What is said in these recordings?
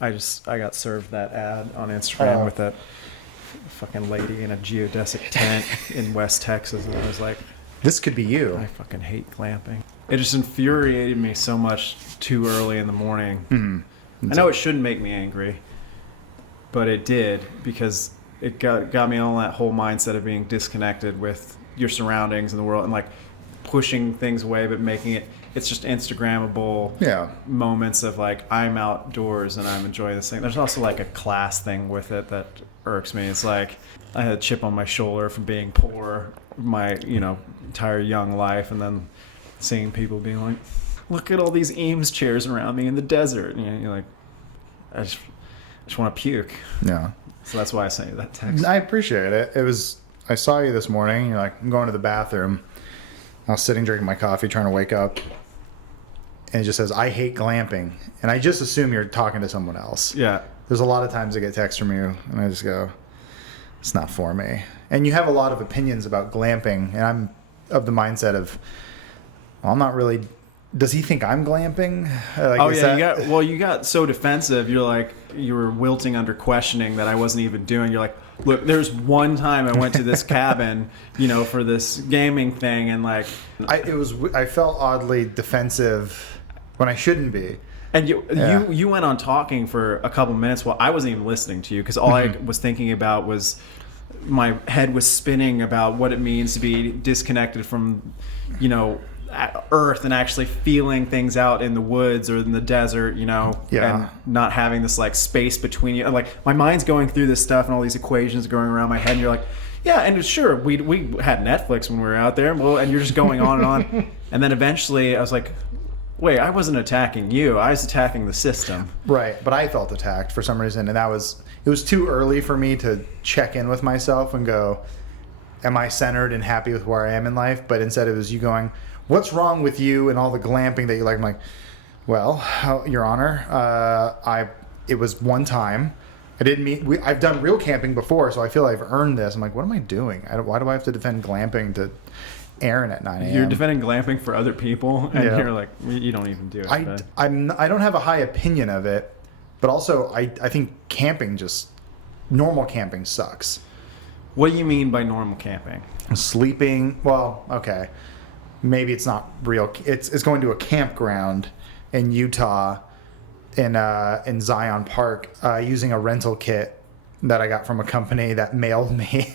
I got served that ad on Instagram with that fucking lady in a geodesic tent in West Texas, and I was like, this could be you. I fucking hate glamping. It just infuriated me so much too early in the morning. I know it shouldn't make me angry, but it did, because it got me on that whole mindset of being disconnected with your surroundings and the world, and like pushing things away, but making it's just Instagrammable moments of like, I'm outdoors and I'm enjoying this thing. There's also like a class thing with it that irks me. It's like I had a chip on my shoulder from being poor my entire young life, and then seeing people being like, look at all these Eames chairs around me in the desert, and you're like, I just want to puke. Yeah. So that's why I sent you that text. I appreciate it. I saw you this morning. You're like, I'm going to the bathroom. I was sitting drinking my coffee, trying to wake up, and it just says, I hate glamping. And I just assume you're talking to someone else. Yeah. There's a lot of times I get texts from you, and I just go, it's not for me. And you have a lot of opinions about glamping, and I'm of the mindset of, well, I'm not really... Does he think I'm glamping? Like, you got so defensive. You're like, you were wilting under questioning that I wasn't even doing. You're like, look, there's one time I went to this cabin, for this gaming thing, and like, I felt oddly defensive when I shouldn't be. And you went on talking for a couple minutes while I wasn't even listening to you, because all I was thinking about was, my head was spinning about what it means to be disconnected from, Earth, and actually feeling things out in the woods or in the desert, and not having this like space between you. Like, my mind's going through this stuff and all these equations going around my head, and you're like, yeah, and sure, we had Netflix when we were out there, and you're just going on and on. And then eventually I was like, wait, I wasn't attacking you, I was attacking the system. Right, but I felt attacked for some reason, and it was too early for me to check in with myself and go, am I centered and happy with where I am in life? But instead it was you going, what's wrong with you and all the glamping that you like? I'm like, well, Your Honor, it was one time. I didn't mean. I've done real camping before, so I feel I've earned this. I'm like, what am I doing? Why do I have to defend glamping to Aaron at 9 a.m.? You're defending glamping for other people, and you're like, you don't even do it. I don't have a high opinion of it, but also I think normal camping sucks. What do you mean by normal camping? Sleeping. Well, okay. Maybe it's not real. It's going to a campground in Utah, in Zion Park, using a rental kit that I got from a company that mailed me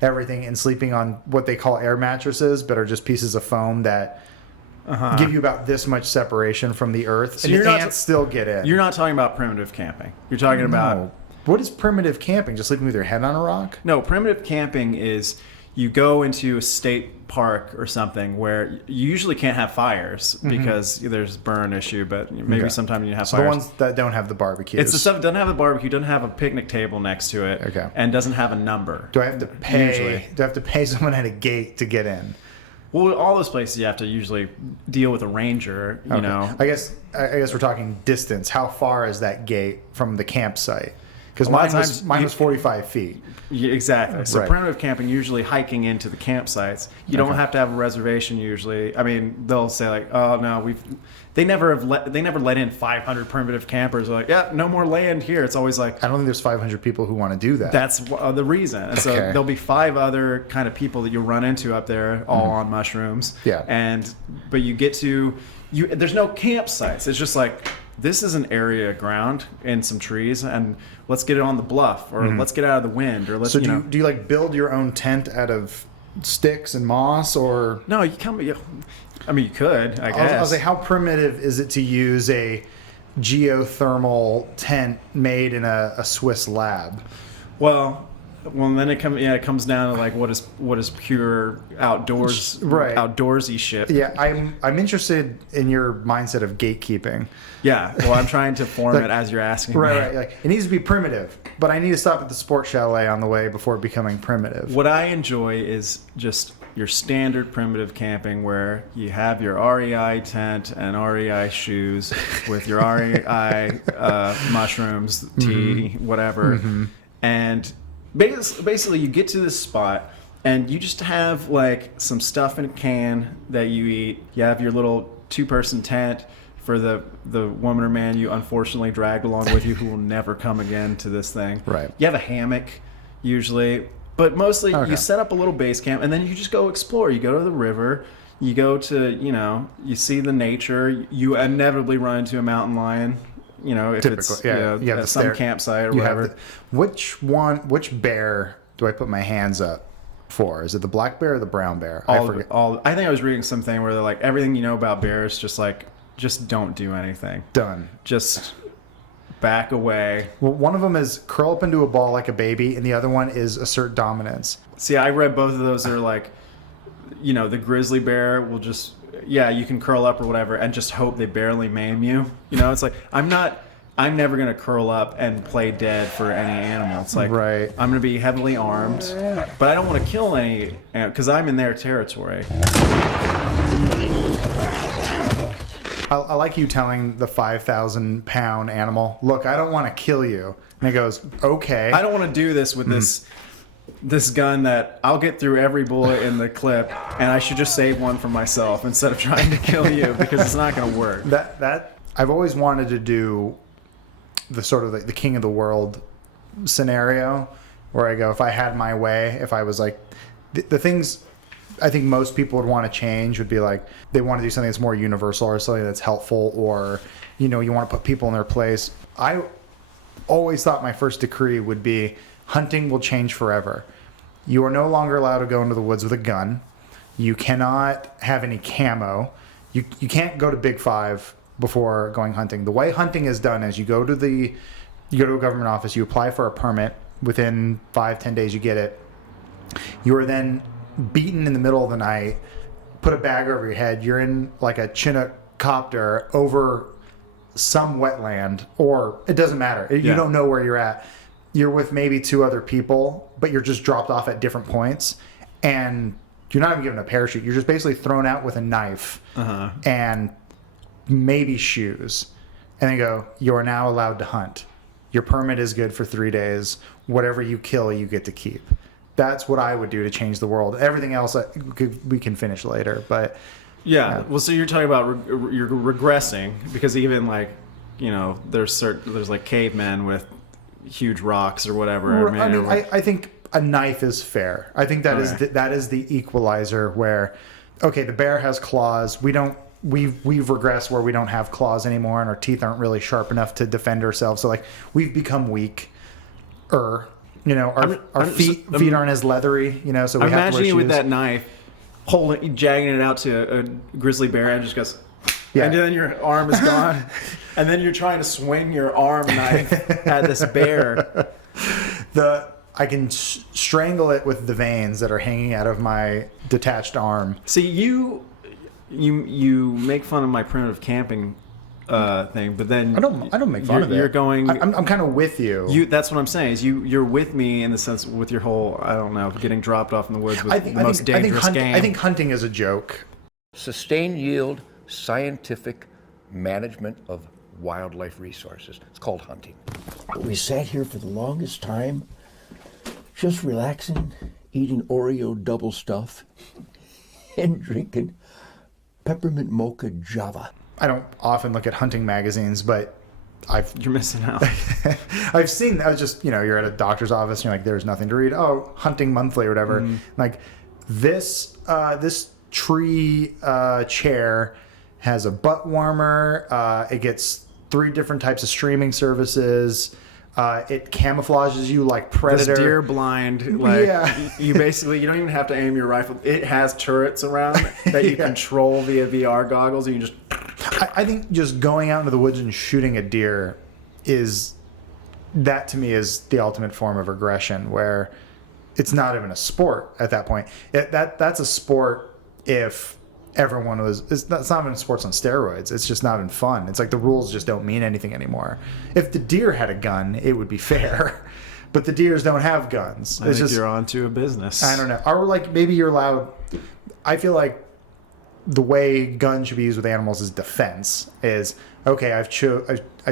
everything, and sleeping on what they call air mattresses, but are just pieces of foam that give you about this much separation from the earth, so and the ants still get in. You're not talking about primitive camping. You're talking about... What is primitive camping? Just sleeping with your head on a rock? No, primitive camping is you go into a state park or something where you usually can't have fires because there's a burn issue, but maybe sometimes you have fires. The ones that don't have the barbecues. It's the stuff that doesn't have the barbecue, doesn't have a picnic table next to it, and doesn't have a number. Do I have to pay? Usually. Do I have to pay someone at a gate to get in? Well, all those places you have to usually deal with a ranger, you know. I guess we're talking distance. How far is that gate from the campsite? Because mine was 45 feet. Yeah, exactly. So primitive camping, usually hiking into the campsites. You don't have to have a reservation usually. I mean, they'll say like, "Oh no, they never let in 500 primitive campers." They're like, "Yeah, no more land here." It's always like, I don't think there's 500 people who want to do that. That's the reason. And so there'll be 5 other kind of people that you'll run into up there, all on mushrooms. Yeah. But you get to there's no campsites. It's just like, this is an area of ground and some trees, and let's get it on the bluff, or let's get out of the wind, or let's. So do you like build your own tent out of sticks and moss, or no? You could. I guess. I was like, how primitive is it to use a geothermal tent made in a Swiss lab? Well, then it comes down to like what is pure outdoors, outdoorsy shit. Yeah, I'm interested in your mindset of gatekeeping. Yeah, well, I'm trying to form it as you're asking. Right. Like, it needs to be primitive, but I need to stop at the sports chalet on the way before becoming primitive. What I enjoy is just your standard primitive camping, where you have your REI tent and REI shoes with your REI mushrooms, tea, whatever, and basically you get to this spot and you just have like some stuff in a can that you eat. You have your little 2-person tent. for the woman or man you unfortunately dragged along with you who will never come again to this thing. Right. You have a hammock usually, but mostly you set up a little base camp and then you just go explore. You go to the river, you go to, you see the nature, you inevitably run into a mountain lion, if it's at some campsite or whatever. Which bear do I put my hands up for? Is it the black bear or the brown bear? I forget. I think I was reading something where they're like, everything you know about bears, just don't do anything. Done. Just back away. Well, one of them is curl up into a ball like a baby, and the other one is assert dominance. See, I read both of those. They're like, the grizzly bear will just, you can curl up or whatever, and just hope they barely maim you. It's like, I'm never going to curl up and play dead for any animal. It's like, right. I'm going to be heavily armed, but I don't want to kill any, because I'm in their territory. I like you telling the 5,000-pound animal, look, I don't want to kill you. And he goes, okay. I don't want to do this with this gun that I'll get through every bullet in the clip, and I should just save one for myself instead of trying to kill you, because it's not going to work. That I've always wanted to do the sort of the king of the world scenario, where I go, if I had my way, if I was like, the things I think most people would want to change would be like, they want to do something that's more universal or something that's helpful, or, you want to put people in their place. I always thought my first decree would be hunting will change forever. You are no longer allowed to go into the woods with a gun. You cannot have any camo. You can't go to Big Five before going hunting. The way hunting is done is you go to a government office, you apply for a permit. Within 5-10 days, you get it. You are then beaten in the middle of the night, put a bag over your head. You're in like a Chinook copter over some wetland, or it doesn't matter. You don't know where you're at. You're with maybe 2 other people, but you're just dropped off at different points, and you're not even given a parachute. You're just basically thrown out with a knife and maybe shoes. And they go, you are now allowed to hunt. Your permit is good for 3 days. Whatever you kill, you get to keep. That's what I would do to change the world. Everything else we can finish later, but well, so you're talking about you're regressing, because even like there's like cavemen with huge rocks or whatever. I think a knife is fair. I think that is the equalizer where, okay, the bear has claws. We've regressed where we don't have claws anymore, and our teeth aren't really sharp enough to defend ourselves. So like we've become weak. Our feet aren't as leathery. So we have to wear shoes. Imagine you with that knife, jagging it out to a grizzly bear, and just goes. Yeah. And then your arm is gone, and then you're trying to swing your arm knife at this bear. I can strangle it with the veins that are hanging out of my detached arm. See, you make fun of my primitive camping thing, but then I don't make fun of it. You're going. I'm kind of with you. That's what I'm saying. Is you're with me in the sense with your whole, I don't know, getting dropped off in the woods with the most dangerous game. I think hunting is a joke. Sustained yield, scientific management of wildlife resources. It's called hunting. We sat here for the longest time, just relaxing, eating Oreo double stuff, and drinking peppermint mocha Java. I don't often look at hunting magazines, but you're missing out. I've seen. I was just you're at a doctor's office and you're like, there's nothing to read. Oh, Hunting Monthly or whatever. Like this tree chair has a butt warmer. It gets 3 different types of streaming services. It camouflages you like Predator. This deer blind. You basically, you don't even have to aim your rifle. It has turrets around that you control via VR goggles, and you just. I think just going out into the woods and shooting a deer to me is the ultimate form of aggression, where it's not even a sport at that point. That's a sport if everyone was. It's not even sports on steroids. It's just not even fun. It's like the rules just don't mean anything anymore. If the deer had a gun, it would be fair. But the deers don't have guns. I think you're onto a business. I don't know. Or like maybe you're allowed. I feel like the way guns should be used with animals is defense. Is okay. I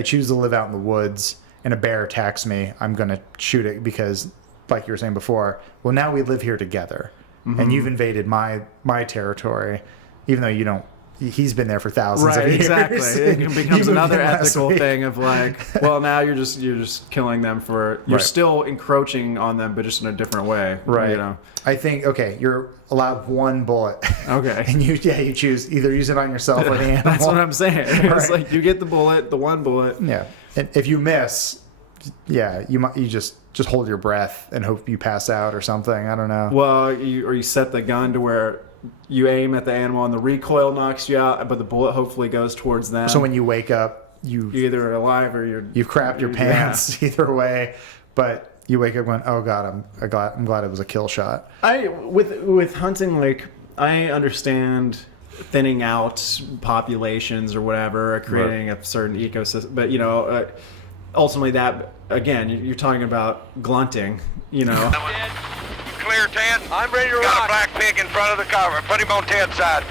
choose to live out in the woods, and a bear attacks me. I'm gonna shoot it because, like you were saying before, well, now we live here together, and you've invaded my territory, even though you don't he's been there for thousands of Right, years. exactly. It You becomes moved another in last ethical week. thing of like, well, now you're just killing them for. You're Right. still encroaching on them, but just in a different way. Right. You know. I think, okay, you're allowed one bullet. Okay. And you choose either use it on yourself or the animal. That's what I'm saying. It's Right. like you get the bullet, the one bullet. Yeah. And if you miss, yeah, you just hold your breath and hope you pass out or something. I don't know. Well, you set the gun to where you aim at the animal and the recoil knocks you out, but the bullet hopefully goes towards them. So when you wake up, you're either alive or you've crapped your pants either way, but you wake up going, oh God, I'm glad it was a kill shot. With hunting, like I understand thinning out populations or whatever, or creating a certain ecosystem, but ultimately that again, you're talking about glunting, Clear, Ted. I'm ready to rock. Got a black pig in front of the cover. Put him on Ted's side.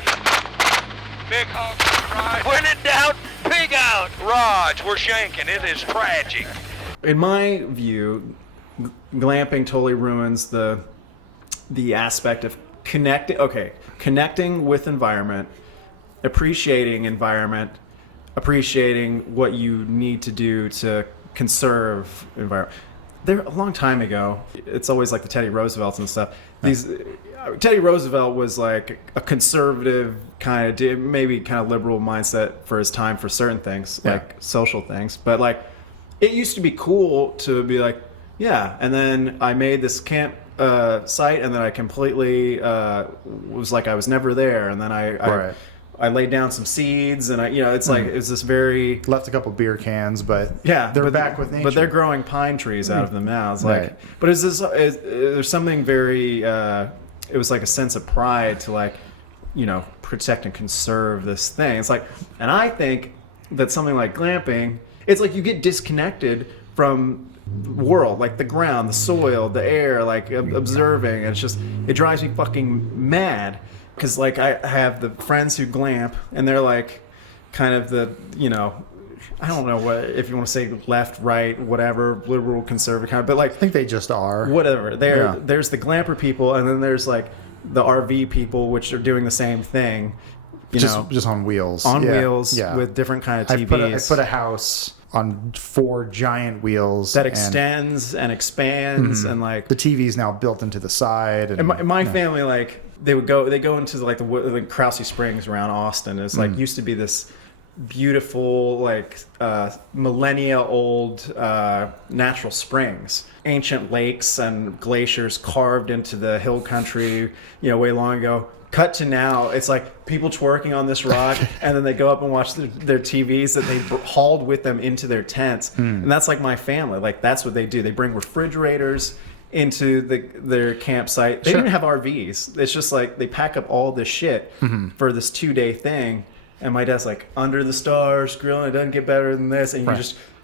Big hog. Right. When in doubt, pig out. Raj, we're shanking. It is tragic. In my view, glamping totally ruins the aspect of connecting with environment, appreciating environment, appreciating what you need to do to conserve environment. There, a long time ago, it's always like the Teddy Roosevelts and stuff. Teddy Roosevelt was like a conservative kind of, maybe kind of liberal mindset for his time for certain things, like social things. But like, it used to be cool to be like, yeah. And then I made this camp site, and then I completely was like I was never there. And then I laid down some seeds, and it's like it's this very Left a couple beer cans, but they're back with nature. But they're growing pine trees out of them now. It's like, Right. but there's something very. It was like a sense of pride to like, protect and conserve this thing. It's like, and I think that something like glamping, it's like you get disconnected from the world, like the ground, the soil, the air, like observing. And it drives me fucking mad. Because, like, I have the friends who glamp, and they're, like, kind of the, I don't know what, if you want to say left, right, whatever, liberal, conservative kind of, but, like... I think they just are. Whatever. There's the glamper people, and then there's, like, the RV people, which are doing the same thing, just on wheels. On wheels with different kind of TVs. I put a house on 4 giant wheels. That extends and expands, and, like... The TV's now built into the side. And my family, like... They go into like the Krause Springs around Austin. It's like used to be this beautiful like millennia old natural springs, ancient lakes and glaciers carved into the hill country, way long ago. Cut to now, it's like people twerking on this rock, and then they go up and watch their TVs that they hauled with them into their tents, and that's like my family. Like that's what they do. They bring refrigerators into their campsite. They don't have RVs. It's just like they pack up all this shit for this 2-day thing. And my dad's like, under the stars, grilling. It doesn't get better than this. And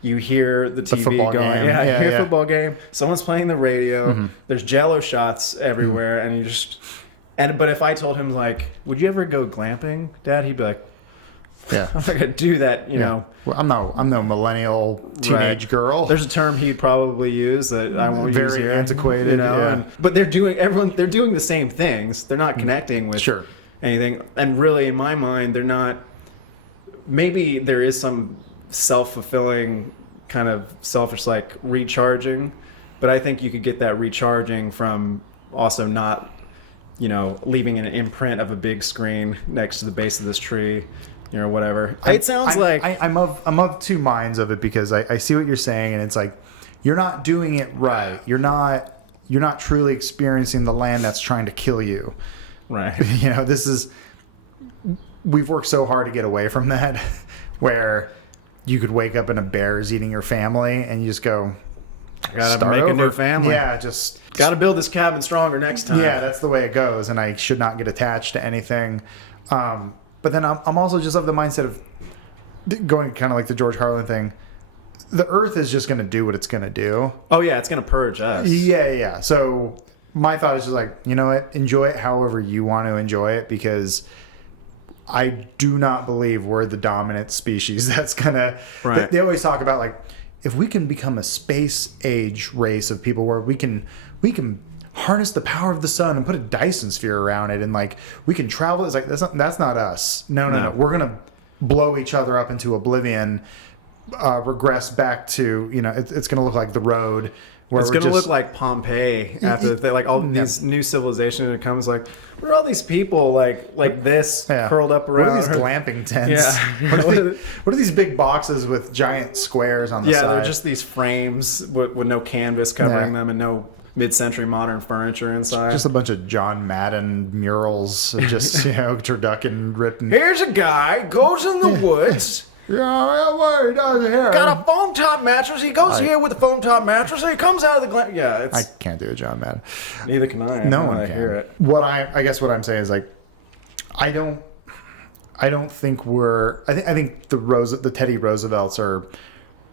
you hear the TV football going. game. Yeah, you hear football game. Someone's playing the radio. There's Jello shots everywhere, and you just. But if I told him like, would you ever go glamping, Dad? He'd be like, Yeah. I'm not gonna do that, know. Well, I'm no millennial teenage girl. There's a term he'd probably use that I won't use Very here. antiquated, yeah. But they're doing the same things. They're not connecting with anything. And really, in my mind, they're not. Maybe there is some self-fulfilling kind of selfish like recharging, but I think you could get that recharging from also not, leaving an imprint of a big screen next to the base of this tree. Whatever. I'm of two minds of it, because I see what you're saying, and it's like you're not doing it right. You're not truly experiencing the land that's trying to kill you. Right. We've worked so hard to get away from that, where you could wake up and a bear is eating your family, and you just go, gotta make a new family. Yeah, just gotta build this cabin stronger next time. Yeah, that's the way it goes, and I should not get attached to anything. But then I'm also just of the mindset of going kind of like the George Carlin thing. The earth is just going to do what it's going to do. Oh, yeah, it's going to purge us. Yeah. So my thought is just like, you know what? Enjoy it however you want to enjoy it, because I do not believe we're the dominant species that's going to... Right. They always talk about, like, if we can become a space age race of people where we can harness the power of the sun and put a Dyson sphere around it, and like we can travel. It's like that's not us. No. We're gonna blow each other up into oblivion. Regress back to it's gonna look like the road. It's going to look like Pompeii after like all these new civilizations. And it comes like, what are all these people like this curled up around? What are these glamping tents? Yeah. What are these big boxes with giant squares on the side? Yeah, they're just these frames with no canvas covering them and no mid-century modern furniture inside. Just a bunch of John Madden murals, just turducken written. Here's a guy goes in the woods. Yeah, what he does here? Got a foam top mattress. He goes here with a foam top mattress, and he comes out of the it's. I can't do a John Madden. Neither can I. No one can. Hear it. I guess what I'm saying is like, I don't think I think the Teddy Roosevelts are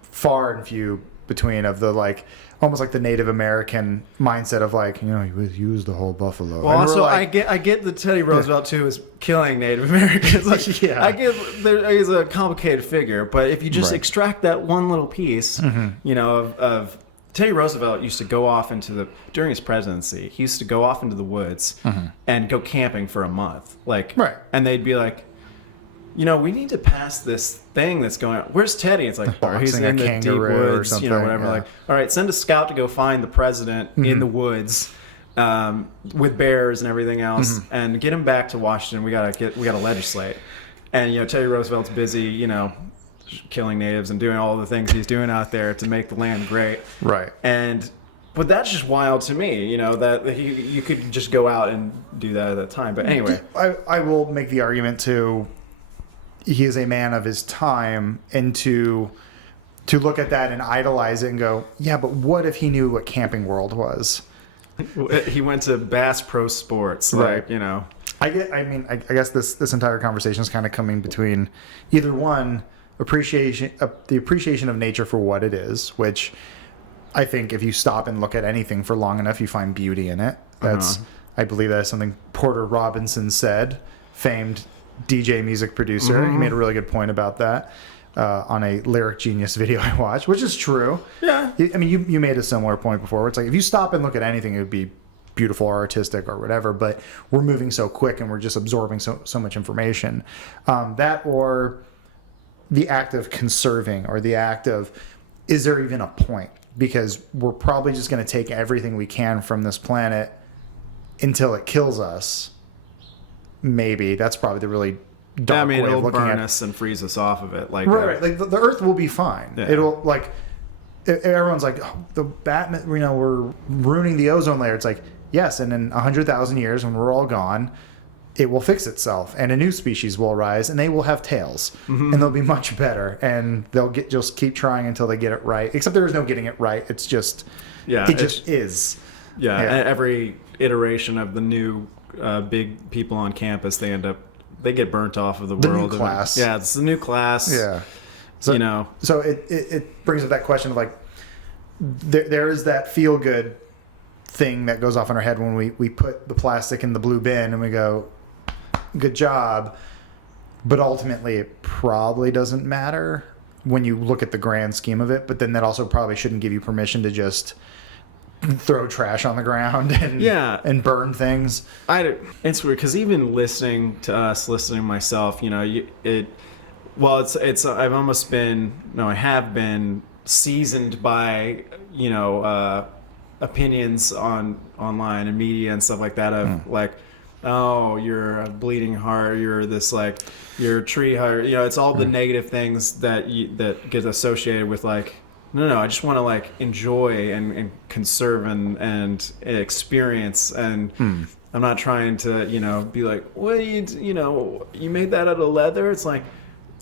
far and few between of the like almost like the Native American mindset of like, you use the whole buffalo. Well, also I get the Teddy Roosevelt too is killing Native Americans. Like, I get he's a complicated figure, but if you just extract that one little piece, of Teddy Roosevelt used to go off during his presidency, he used to go off into the woods and go camping for a month, and they'd be like, we need to pass this thing that's going on. Where's Teddy? It's like, he's in the deep woods, whatever. Like, all right, send a scout to go find the president in the woods with bears and everything else, and get him back to Washington. We gotta legislate. And Teddy Roosevelt's busy, killing natives and doing all the things he's doing out there to make the land great. Right. But that's just wild to me, that you could just go out and do that at that time. But anyway, I will make the argument too. He is a man of his time, and to look at that and idolize it and go, yeah, but what if he knew what Camping World was? He went to Bass Pro Sports, right? I guess this entire conversation is kind of coming between either one, the appreciation of nature for what it is, which I think if you stop and look at anything for long enough, you find beauty in it. I believe that is something Porter Robinson said, famed DJ music producer. He made a really good point about that on a Lyric Genius video I watched, which is true. Yeah. I mean, you made a similar point before where it's like if you stop and look at anything, it would be beautiful or artistic or whatever, but we're moving so quick and we're just absorbing so much information. That or the act of conserving, or the act of, is there even a point? Because we're probably just going to take everything we can from this planet until it kills us. Maybe that's probably the really dark way of looking at it. It'll burn us and freeze us off of it. Like the Earth will be fine. Yeah. It'll everyone's like, oh, the Batman. We're ruining the ozone layer. It's like, yes, and in 100,000 years, when we're all gone, it will fix itself, and a new species will arise, and they will have tails, and they'll be much better, and they'll just keep trying until they get it right. Except there is no getting it right. It's just it just is. Yeah. Every iteration of the new big people on campus, they get burnt off of the world. New class. Yeah, it's the new class. Yeah. So, So it brings up that question of like, there is that feel good thing that goes off in our head when we put the plastic in the blue bin and we go, good job. But ultimately it probably doesn't matter when you look at the grand scheme of it. But then that also probably shouldn't give you permission to just throw trash on the ground and burn things. It's weird because even listening to myself, I've almost been, I have been seasoned by, opinions online and media and stuff like that of like, oh, you're a bleeding heart, you're this you're a tree heart, it's all the negative things that get associated with like, no, I just want to enjoy and conserve and experience, and I'm not trying to be like, what do you made that out of leather? It's like,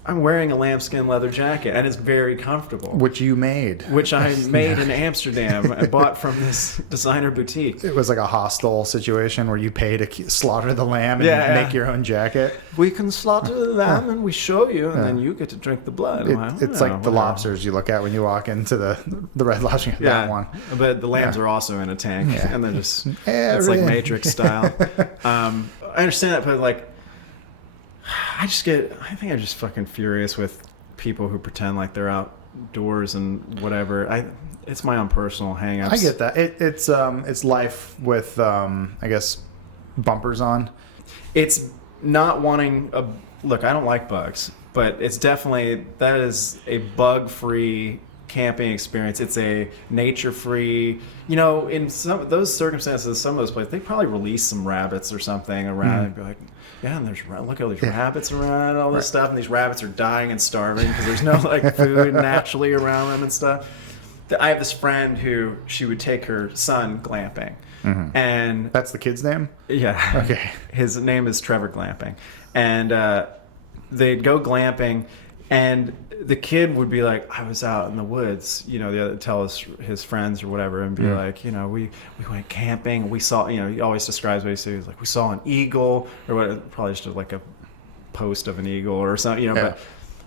I'm wearing a lambskin leather jacket, and it's very comfortable. Which you made. Which I made in Amsterdam and bought from this designer boutique. It was like a hostel situation where you pay to slaughter the lamb and make your own jacket. We can slaughter the lamb and we show you, and then you get to drink the blood. It's like the lobsters you look at when you walk into the Red Lobster. That one. But the lambs are also in a tank, and they're just, it's like Matrix style. I understand that, but I think I'm just fucking furious with people who pretend like they're out outdoors and whatever. It's my own personal hang-ups. I get that. It's life with I guess bumpers on. It's not wanting a look. I don't like bugs, but it's definitely that is a bug-free camping experience. It's a nature-free. You know, in some of those circumstances, some of those places, they probably release some rabbits or something around and be like, yeah, and look at all these rabbits around and all this stuff, and these rabbits are dying and starving because there's no like food naturally around them and stuff. I have this friend who she would take her son glamping, and That's the kid's name? yeah, Okay. his name is Trevor Glamping, and they'd go glamping, and the kid would be like, I was out in the woods, you know, tell his friends or whatever, and be like, you know, we went camping, we saw, you know, he always describes what he sees, like we saw an eagle, or what, probably just like a post of an eagle or something, you know, Yeah.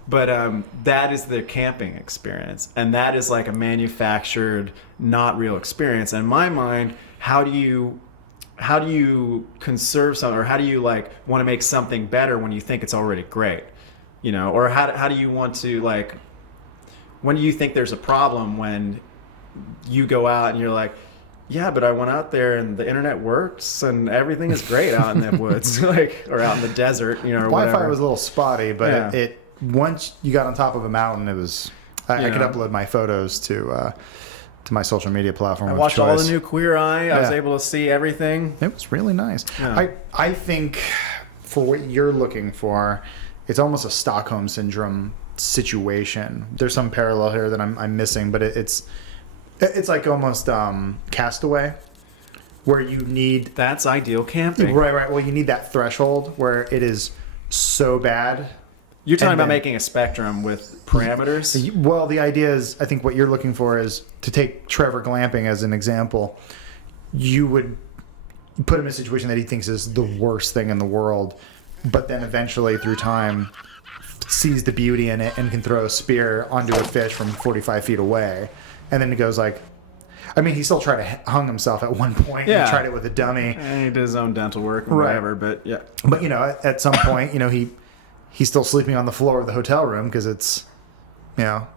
but that is the camping experience, and that is like a manufactured, not real experience. And in my mind, how do you conserve something, or how do you like want to make something better when you think it's already great? You know, or how do you want to, like, when do you think there's a problem when you go out and you're like, yeah, but I went out there and the internet works and everything is great out in the woods, like, or out in the desert, you know, or Wi-Fi whatever. was a little spotty, but Yeah. it once you got on top of a mountain, it was. I could upload my photos to my social media platform. I of watched all choice. the new Queer Eye. I was Yeah. able to see everything. It was really nice. Yeah. I think for what you're looking for, it's almost a Stockholm syndrome situation. There's some parallel here that I'm missing, but it's like almost Castaway, where you need That's ideal camping. right. Well, you need that threshold where it is so bad. You're talking And about then- making a spectrum with parameters. Well, the idea is, I think what you're looking for is to take Trevor Glamping as an example. You would put him in a situation that he thinks is the worst thing in the world, but then eventually through time sees the beauty in it and can throw a spear onto a fish from 45 feet away. And then he goes like, I mean, he still tried to hung himself at one point. Yeah. He tried it with a dummy. And he did his own dental work and Right. whatever, but yeah. But, you know, at some point, you know, he's still sleeping on the floor of the hotel room because it's, you know,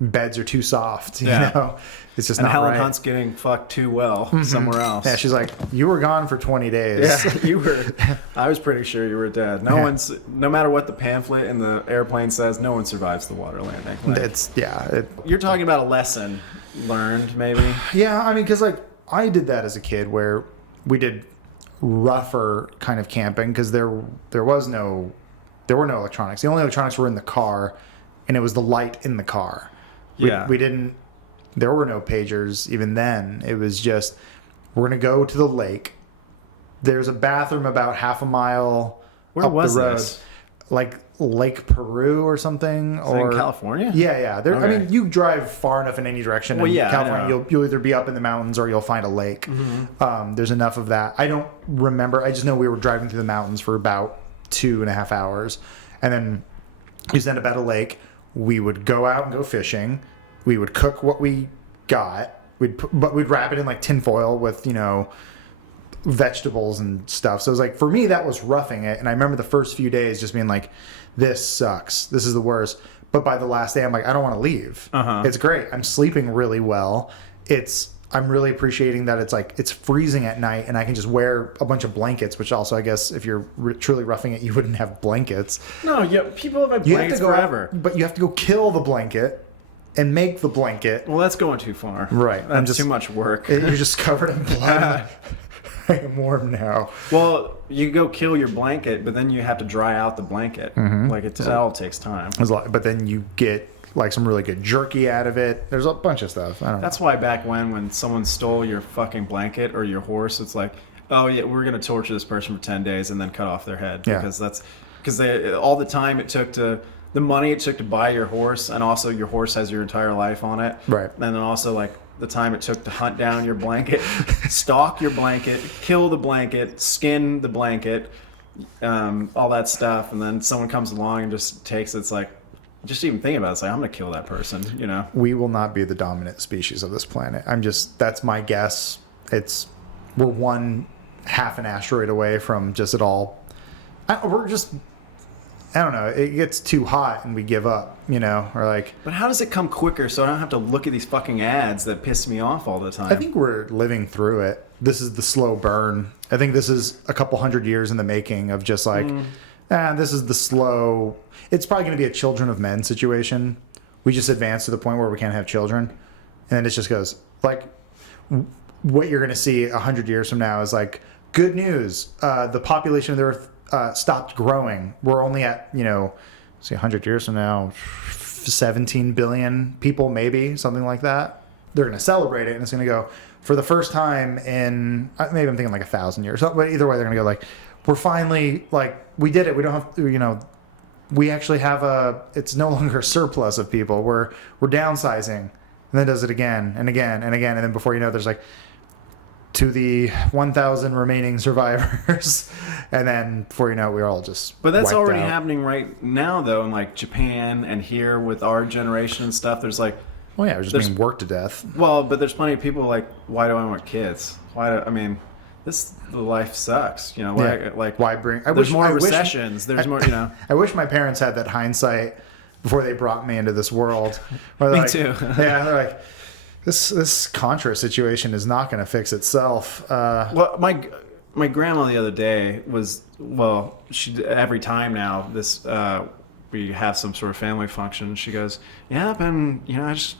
beds are too soft, you Yeah. know? It's just And not Helen right. Hunt's getting fucked too well somewhere else. Yeah, she's like, you were gone for 20 days. Yeah, you were. I was pretty sure you were dead. No matter what the pamphlet and the airplane says, no one survives the water landing. Like, you're talking about a lesson learned, maybe. Yeah, I mean, because like I did that as a kid where we did rougher kind of camping because there were no electronics. The only electronics were in the car, and it was the light in the car. We didn't. There were no pagers even then. It was just, we're gonna go to the lake. There's a bathroom about half a mile Where up was the road, this? like Lake Peru or something, Is it or in California? Yeah. There, I Okay. mean, you drive far enough in any direction. Well, in yeah, I California, know. you'll either be up in the mountains or you'll find a lake. There's enough of that. I don't remember. I just know we were driving through the mountains for about 2.5 hours, and then we just end up at a lake. We would go out and go fishing. We would cook what we got. But we'd wrap it in like tinfoil with, you know, vegetables and stuff. So it was like, for me, that was roughing it. And I remember the first few days just being like, this sucks. This is the worst. But by the last day, I'm like, I don't want to leave. It's great. I'm sleeping really well. I'm really appreciating that it's freezing at night and I can just wear a bunch of blankets, which also, I guess, if you're truly roughing it, you wouldn't have blankets. No, yeah, people have had You have blankets to go forever. but you have to go kill the blanket and make the blanket. Well, that's going too far. Right. That's too much work. You're just covered in blood. I am warm now. Well, you go kill your blanket, but then you have to dry out the blanket. Like, that all takes time. But then you get like some really good jerky out of it. There's a bunch of stuff. I don't know. That's why back when someone stole your fucking blanket or your horse, it's like, oh yeah, we're gonna torture this person for 10 days and then cut off their head because all the time it took to the money it took to buy your horse, and also your horse has your entire life on it. Right. And then also like the time it took to hunt down your blanket, stalk your blanket, kill the blanket, skin the blanket, all that stuff, and then someone comes along and just takes it. It's like, just even thinking about it, it's like, I'm gonna kill that person, you know. We will not be the dominant species of this planet. That's my guess. We're one half an asteroid away from just it all. I don't know, it gets too hot and we give up, you know, or like. But how does it come quicker so I don't have to look at these fucking ads that piss me off all the time? I think we're living through it. This is the slow burn. I think this is a couple hundred years in the making of just like, this is the slow. It's probably going to be a children of men situation. We just advance to the point where we can't have children. And then it just goes like, what you're going to see 100 years from now is like, good news. The population of the Earth stopped growing. We're only at, you know, see 100 years from now, 17 billion people, maybe something like that. They're going to celebrate it, and it's going to go for the first time in maybe I'm thinking like 1,000 years. But either way, they're going to go like, we're finally like we did it. We don't have to, you know, we actually have it's no longer a surplus of people. We're downsizing, and then does it again and again and again, and then before you know, there's like, to the 1,000 remaining survivors, and then before you know it, we're all just But that's wiped already out. happening right now, though, in like Japan and here with our generation and stuff. There's like, Well, yeah, we're just being worked to death. well, but there's plenty of people like, why do I want kids? I mean, the life sucks, you know. Like Why bring? there's more recessions. There's more, you know. I wish my parents had that hindsight before they brought me into this world. Where they're Me like, too. Yeah, they're like, this Contra situation is not going to fix itself. Well, my grandma the other day was, she every time now we have some sort of family function, she goes, yeah, I've been, you know, I just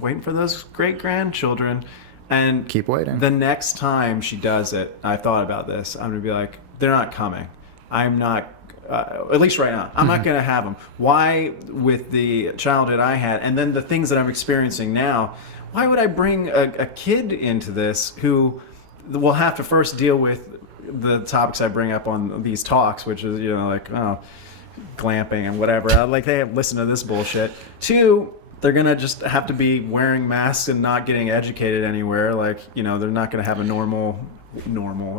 waiting for those great grandchildren, and Keep waiting. The next time she does it, I thought about this. I'm gonna be like, they're not coming. I'm not. At least right now, I'm not going to have them. Why, with the childhood I had, and then the things that I'm experiencing now, why would I bring a kid into this who will have to first deal with the topics I bring up on these talks, which is, you know, like, glamping and whatever. Like, they have listened to this bullshit. Two, they're going to just have to be wearing masks and not getting educated anywhere. Like, you know, they're not going to have a normal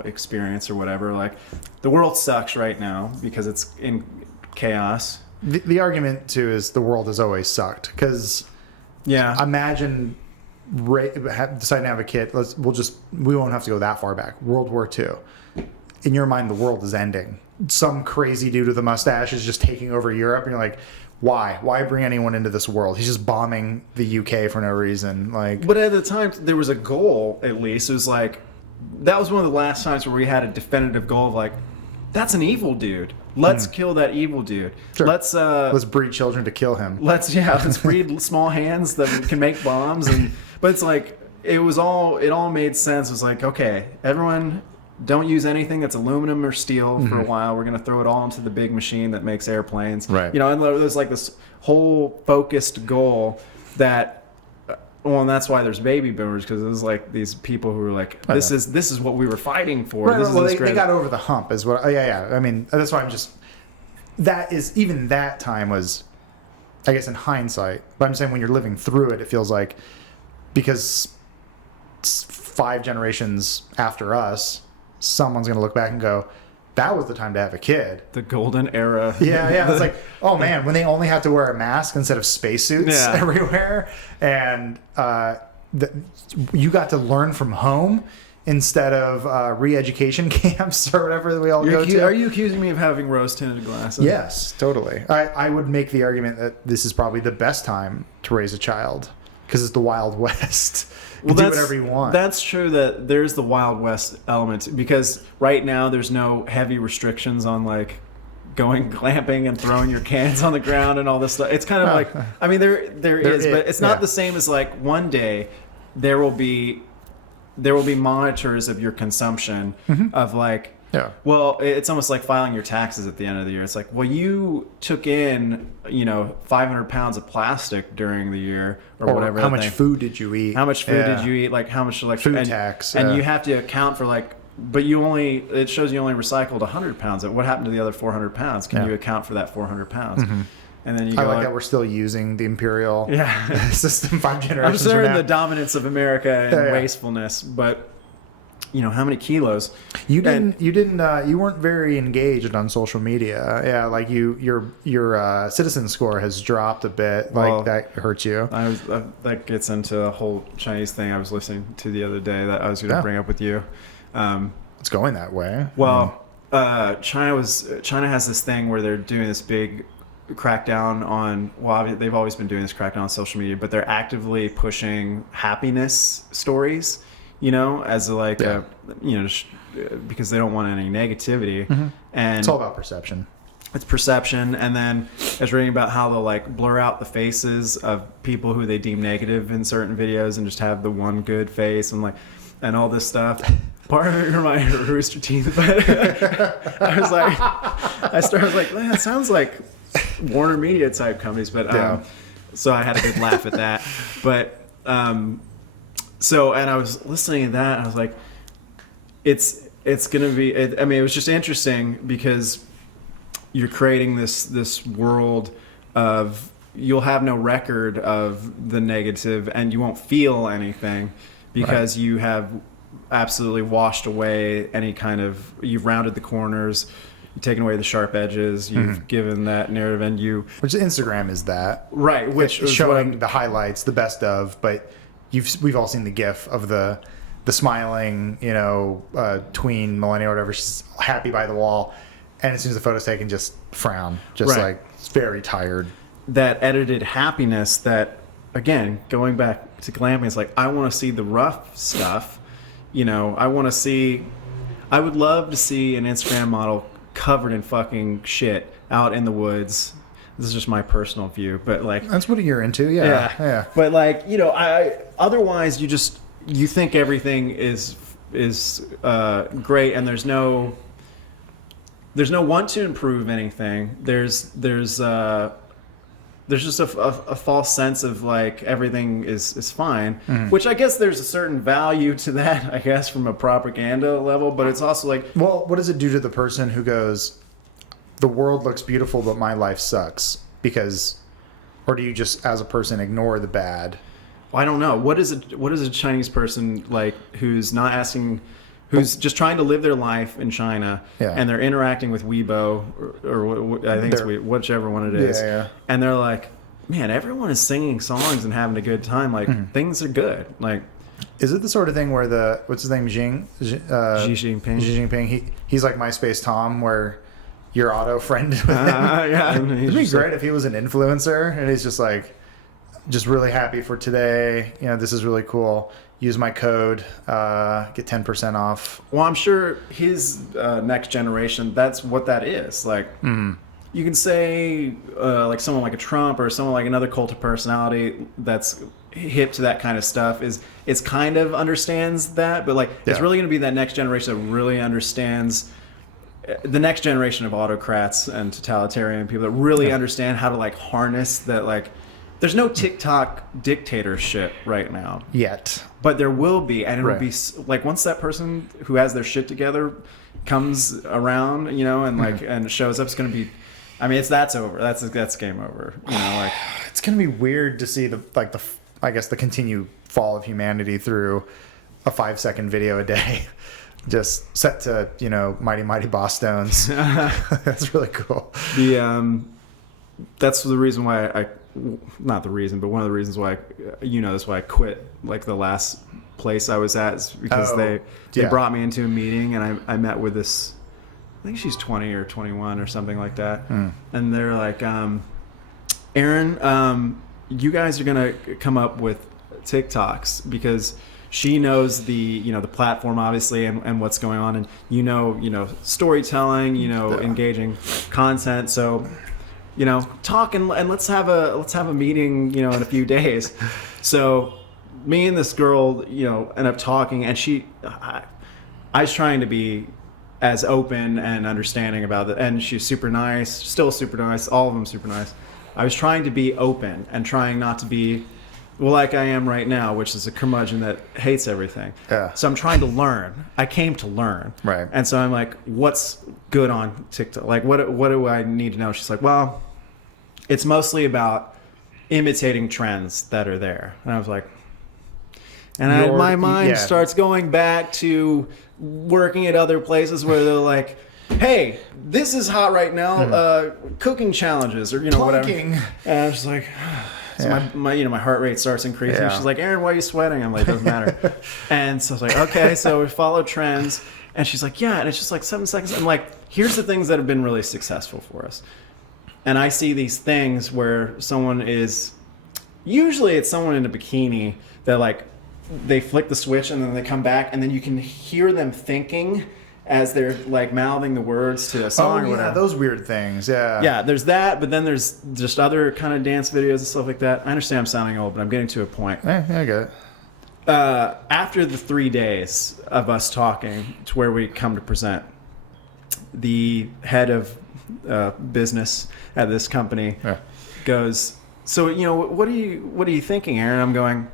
experience or whatever. Like, the world sucks right now because it's in chaos. The argument too is the world has always sucked, because imagine deciding to have a kid. We won't have to go that far back. World War II. In your mind, the world is ending. Some crazy dude with a mustache is just taking over Europe, and you're like, why bring anyone into this world? He's just bombing the UK for no reason. Like, but at the time there was a goal. At least it was like, that was one of the last times where we had a definitive goal of like, that's an evil dude. Let's kill that evil dude. Sure. Let's breed children to kill him. Let's breed small hands that can make bombs. But it's like, it all made sense. It was like, okay, everyone, don't use anything that's aluminum or steel for a while. We're gonna throw it all into the big machine that makes airplanes. Right. You know, and there's like this whole focused goal that. Well, and that's why there's baby boomers, because it was like these people who were like, this is what we were fighting for. Right, This they got over the hump, is what. Yeah. I mean, that's why even that time was, I guess, in hindsight. But I'm saying when you're living through it, it feels like, because 5 generations after us, someone's going to look back and go, that was the time to have a kid. The golden era. Yeah. It's like, oh man, when they only have to wear a mask instead of spacesuits everywhere, and you got to learn from home instead of re-education camps or whatever that we all go to. Are you accusing me of having rose-tinted glasses? Yes, totally. I would make the argument that this is probably the best time to raise a child, because it's the Wild West. You do whatever you want. That's true, that there's the Wild West element, because right now there's no heavy restrictions on like going glamping and throwing your cans on the ground and all this stuff. It's kind of like, I mean, there is, but it's not the same as like one day there will be monitors of your consumption of like, well, it's almost like filing your taxes at the end of the year. It's like, well, you took in, 500 pounds of plastic during the year or whatever. How much food did you eat? How much food did you eat? Like, how much like food tax? And you have to account for like, but it shows you only recycled 100 pounds. What happened to the other 400 pounds? Can you account for that 400 pounds? And then you go, I like that we're still using the imperial system 5 generations. I'm certain the dominance of America and wastefulness, but how many kilos? You weren't very engaged on social media. Yeah, like your citizen score has dropped a bit. Like, that hurts you. That gets into a whole Chinese thing I was listening to the other day that I was going to bring up with you. It's going that way. Well, China has this thing where they're doing this big crackdown on, well, they've always been doing this crackdown on social media, but they're actively pushing happiness stories, as like because they don't want any negativity. And It's all about perception. it's perception. And then I was reading about how they'll like blur out the faces of people who they deem negative in certain videos and just have the one good face and all this stuff. Part of it reminded me of Rooster Teeth, but I was like, man, it sounds like Warner Media type companies, but so I had a good laugh at that. But and I was listening to that, and I was like, it's gonna be. I mean, it was just interesting because you're creating this world of, you'll have no record of the negative, and you won't feel anything because you have absolutely washed away any kind of, you've rounded the corners, you've taken away the sharp edges, you've given that narrative, and Which Instagram is that. Right, which It's is showing the highlights, the best of, but we've all seen the gif of the smiling, tween millennial or whatever, she's happy by the wall, and as soon as the photo's taken, just frown, just like very tired. That edited happiness that, again, going back to glamping, it's like, I want to see the rough stuff. I would love to see an Instagram model covered in fucking shit out in the woods. This is just my personal view, but like, That's what you're into, yeah. But like, otherwise you think everything is great, and there's no want to improve anything. There's just a false sense of like everything is fine, which I guess there's a certain value to that, I guess, from a propaganda level, but it's also like, well, what does it do to the person who goes, the world looks beautiful, but my life sucks? Or do you just, as a person, ignore the bad? I don't know. What is a Chinese person like who's not asking, who's just trying to live their life in China, and they're interacting with Weibo or I think it's Weibo, whichever one it is, and they're like, man, everyone is singing songs and having a good time. Like things are good. Like, is it the sort of thing where what's his name, Xi Jinping? He's like MySpace Tom, where you're auto friended with him. It'd be great if he was an influencer and he's just like, just really happy for today. This is really cool. Use my code, get 10% off. Well, I'm sure his next generation, that's what that is. Like, you can say like someone like a Trump or someone like another cult of personality that's hip to that kind of stuff is kind of understands that, but like it's really going to be that next generation that really understands, the next generation of autocrats and totalitarian people that really understand how to like harness that. Like, there's no TikTok dictatorship right now yet, but there will be, and it'll be like once that person who has their shit together comes around, and like and shows up, it's going to be, I mean, that's over. That's game over. Like it's going to be weird to see I guess the continued fall of humanity through a 5-second video a day. Just set to, Mighty Mighty Boss Stones. That's really cool. That's the reason why not the reason, but one of the reasons why, that's why I quit like the last place I was at, is because they brought me into a meeting, and I met with this, I think she's 20 or 21 or something like that. And they're like, Aaron, you guys are going to come up with TikToks, because she knows the platform obviously and what's going on, and storytelling, engaging content. So talk and let's have a meeting in a few days. So me and this girl end up talking, and I was trying to be as open and understanding about it, and she's super nice, still super nice, all of them super nice. I was trying to be open and trying not to be like I am right now, which is a curmudgeon that hates everything. So I'm trying to learn. I came to learn. Right. And so I'm like, what's good on TikTok? Like, what do I need to know? She's like, well, it's mostly about imitating trends that are there. And I was like, and my mind starts going back to working at other places where they're like, hey, this is hot right now, cooking challenges or whatever. And I was like, so my heart rate starts increasing. She's like, Aaron, why are you sweating? I'm like, doesn't matter. And so I was like, okay, so we follow trends. And she's like, yeah. And it's just like 7 seconds. I'm like, here's the things that have been really successful for us. And I see these things where someone is, usually it's someone in a bikini that like, they flick the switch and then they come back and then you can hear them thinking as they're like mouthing the words to a song or whatever. Those weird things. Yeah. Yeah, there's that, but then there's just other kind of dance videos and stuff like that. I understand I'm sounding old, but I'm getting to a point. Yeah, I get it. After the 3 days of us talking to where we come to present, the head of business at this company goes, so, you know, what are you thinking, Aaron? I'm going,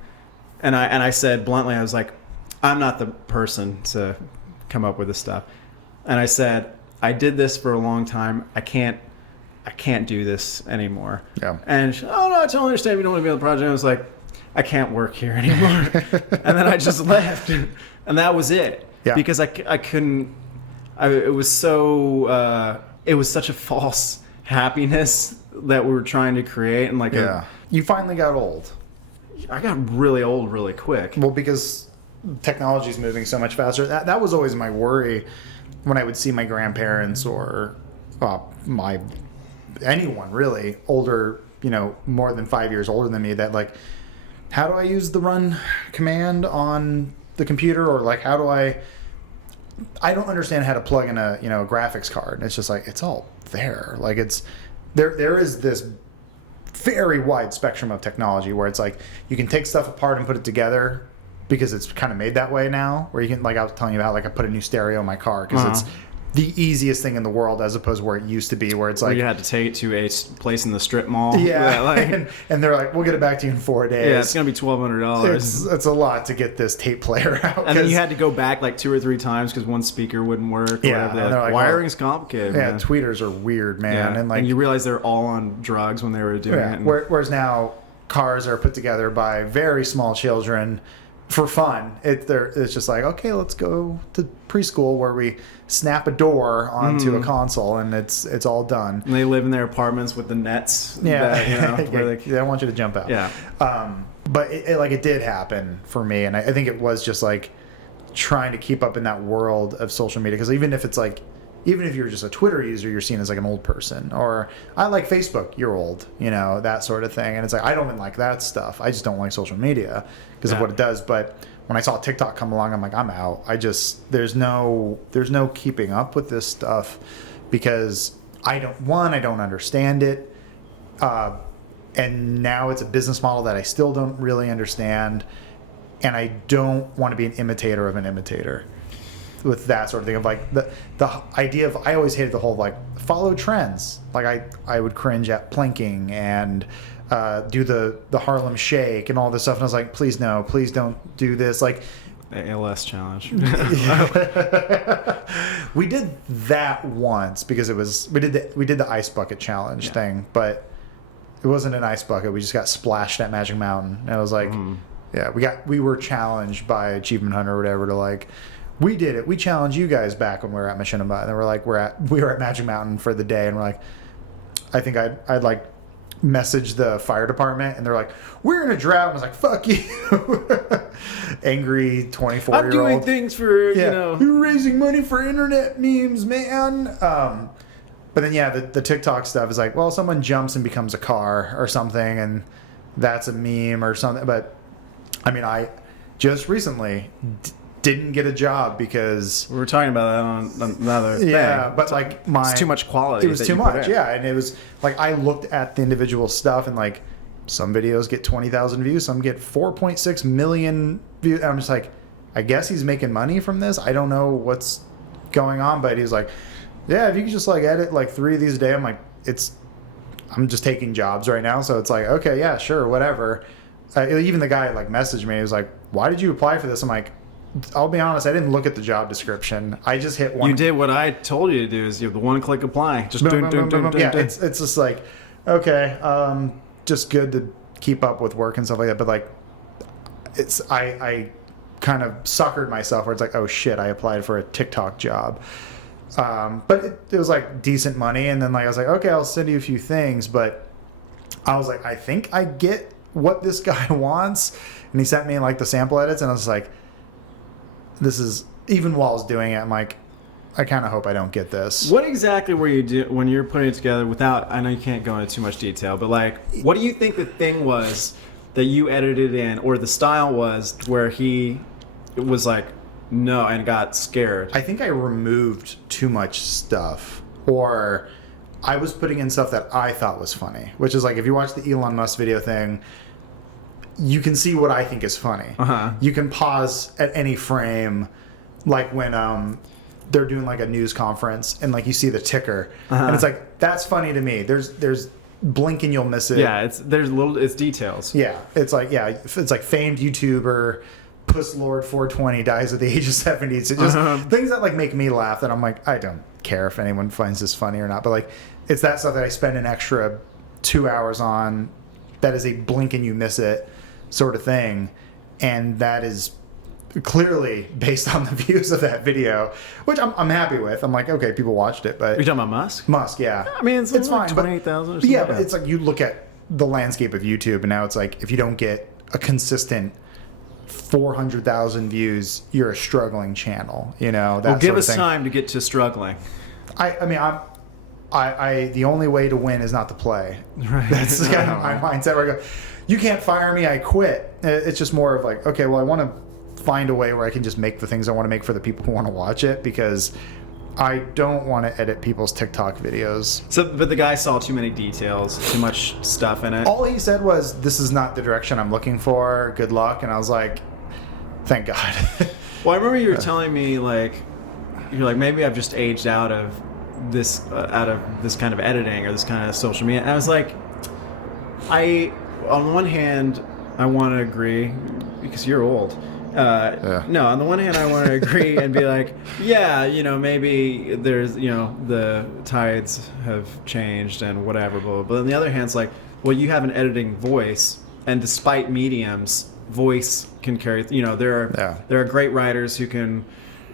and I said bluntly, I was like, I'm not the person to come up with this stuff. And I said, I did this for a long time. I can't do this anymore. Yeah. And she, oh no, I totally understand if you don't want to be on the project. I was like, I can't work here anymore. And then I just left, and that was it. Yeah. Because I couldn't. It was so. It was such a false happiness that we were trying to create, and like. You finally got old. I got really old really quick. Well, because technology is moving so much faster. That was always my worry when I would see my grandparents or anyone really older, you know, more than 5 years older than me, that like, how do I use the run command on the computer, or like how do I don't understand how to plug in a graphics card. It's just like, it's all there. Like it's there is this very wide spectrum of technology where it's like you can take stuff apart and put it together, because it's kind of made that way now, where you can, like I was telling you about, like I put a new stereo in my car because it's the easiest thing in the world, as opposed to where it used to be, where it's like, you had to take it to a place in the strip mall. Yeah, like, and they're like, we'll get it back to you in 4 days. Yeah, it's gonna be $1,200. It's a lot to get this tape player out. And then you had to go back like 2 or 3 times because one speaker wouldn't work. Yeah, and they're like, wiring's complicated. Yeah, man. tweeters are weird, man. Yeah. And like, and you realize they're all on drugs when they were doing it. And whereas now cars are put together by very small children for fun. It's just like, okay, let's go to preschool where we snap a door onto a console and it's all done. And they live in their apartments with the nets. Yeah, that, where they don't want you to jump out. Yeah. But it did happen for me, and I think it was just like trying to keep up in that world of social media, because even if you're just a Twitter user, you're seen as like an old person. Or I like Facebook, you're old, that sort of thing. And it's like, I don't even like that stuff. I just don't like social media because of what it does. But when I saw TikTok come along, I'm like, I'm out. There's no keeping up with this stuff, because I don't understand it. And now it's a business model that I still don't really understand. And I don't want to be an imitator of an imitator with that sort of thing, of like the idea of, I always hated the whole like follow trends. Like I would cringe at planking and do the Harlem Shake and all this stuff, and I was like, please no, please don't do this. Like the ALS challenge. We did that once because we did the ice bucket challenge thing, but it wasn't an ice bucket. We just got splashed at Magic Mountain, and I was like, we were challenged by Achievement Hunter or whatever to like, we did it. We challenged you guys back when we were at Machinima, and then we're like, we were at Magic Mountain for the day, and we're like, I think I'd like message the fire department, and they're like, we're in a drought. And I was like, fuck you. Angry 24-year-old. I'm doing things for, you're raising money for internet memes, man. But then, the TikTok stuff is like, well, someone jumps and becomes a car or something, and that's a meme or something. But, I mean, I just recently didn't get a job because we were talking about that on another thing. Yeah, but like it's too much quality. It was too much, and it was like I looked at the individual stuff, and like some videos get 20,000 views, some get 4.6 million views. And I'm just like, I guess he's making money from this. I don't know what's going on, but he's like, yeah, if you could just like edit like 3 of these a day. I'm like, I'm just taking jobs right now, so it's like, okay, yeah, sure, whatever. Even the guy like messaged me. He was like, why did you apply for this? I'm like, I'll be honest, I didn't look at the job description. I just hit one. You did what I told you to do, is you have the one-click apply. Just it's just like, okay, just good to keep up with work and stuff like that. But like, I kind of suckered myself where it's like, oh shit, I applied for a TikTok job. But it was like decent money, and then like I was like, okay, I'll send you a few things. But I was like, I think I get what this guy wants, and he sent me like the sample edits, and I was like, this is even while I was doing it, I'm like, I kind of hope I don't get this. What exactly were you do when you're putting it together without, I know you can't go into too much detail, but like, what do you think the thing was that you edited in, or the style was where he was like, no, and got scared? I think I removed too much stuff, or I was putting in stuff that I thought was funny, which is like, if you watch the Elon Musk video thing, you can see what I think is funny. You can pause at any frame, like when they're doing like a news conference and like you see the ticker, and it's like, that's funny to me. There's blink and you'll miss it. Yeah, it's details. Yeah, it's like famed YouTuber Puss Lord 420 dies at the age of 70. It's just things that like make me laugh, that I'm like, I don't care if anyone finds this funny or not, but like, it's that stuff that I spend an extra 2 hours on, that is a blink and you miss it sort of thing, and that is clearly based on the views of that video, which I'm happy with. I'm like, okay, people watched it, but You're talking about Musk? Musk, yeah. I mean, it's like fine. 28,000 or something. Yeah, but it's like, you look at the landscape of YouTube, and now it's like, if you don't get a consistent 400,000 views, you're a struggling channel. You know, that well, give sort of us thing. time to get to struggling. I mean, I the only way to win is not to play. Right. That's kind of my mindset where I go, you can't fire me, I quit. It's just more of like, okay, well, I want to find a way where I can just make the things I want to make for the people who want to watch it, because I don't want to edit people's TikTok videos. So, but the guy saw too many details, too much stuff in it. All he said was, this is not the direction I'm looking for. Good luck. And I was like, thank God. Well, I remember you were telling me, like, you're like, maybe I've just aged out of this kind of editing or this kind of social media. And I was like, on one hand, I want to agree, because you're old. No, on the one hand, I want to agree and be like, yeah, you know, maybe there's, you know, the tides have changed and whatever, blah, blah, blah. But on the other hand, it's like, well, you have an editing voice, and despite mediums, voice can carry, you know, there are great writers who can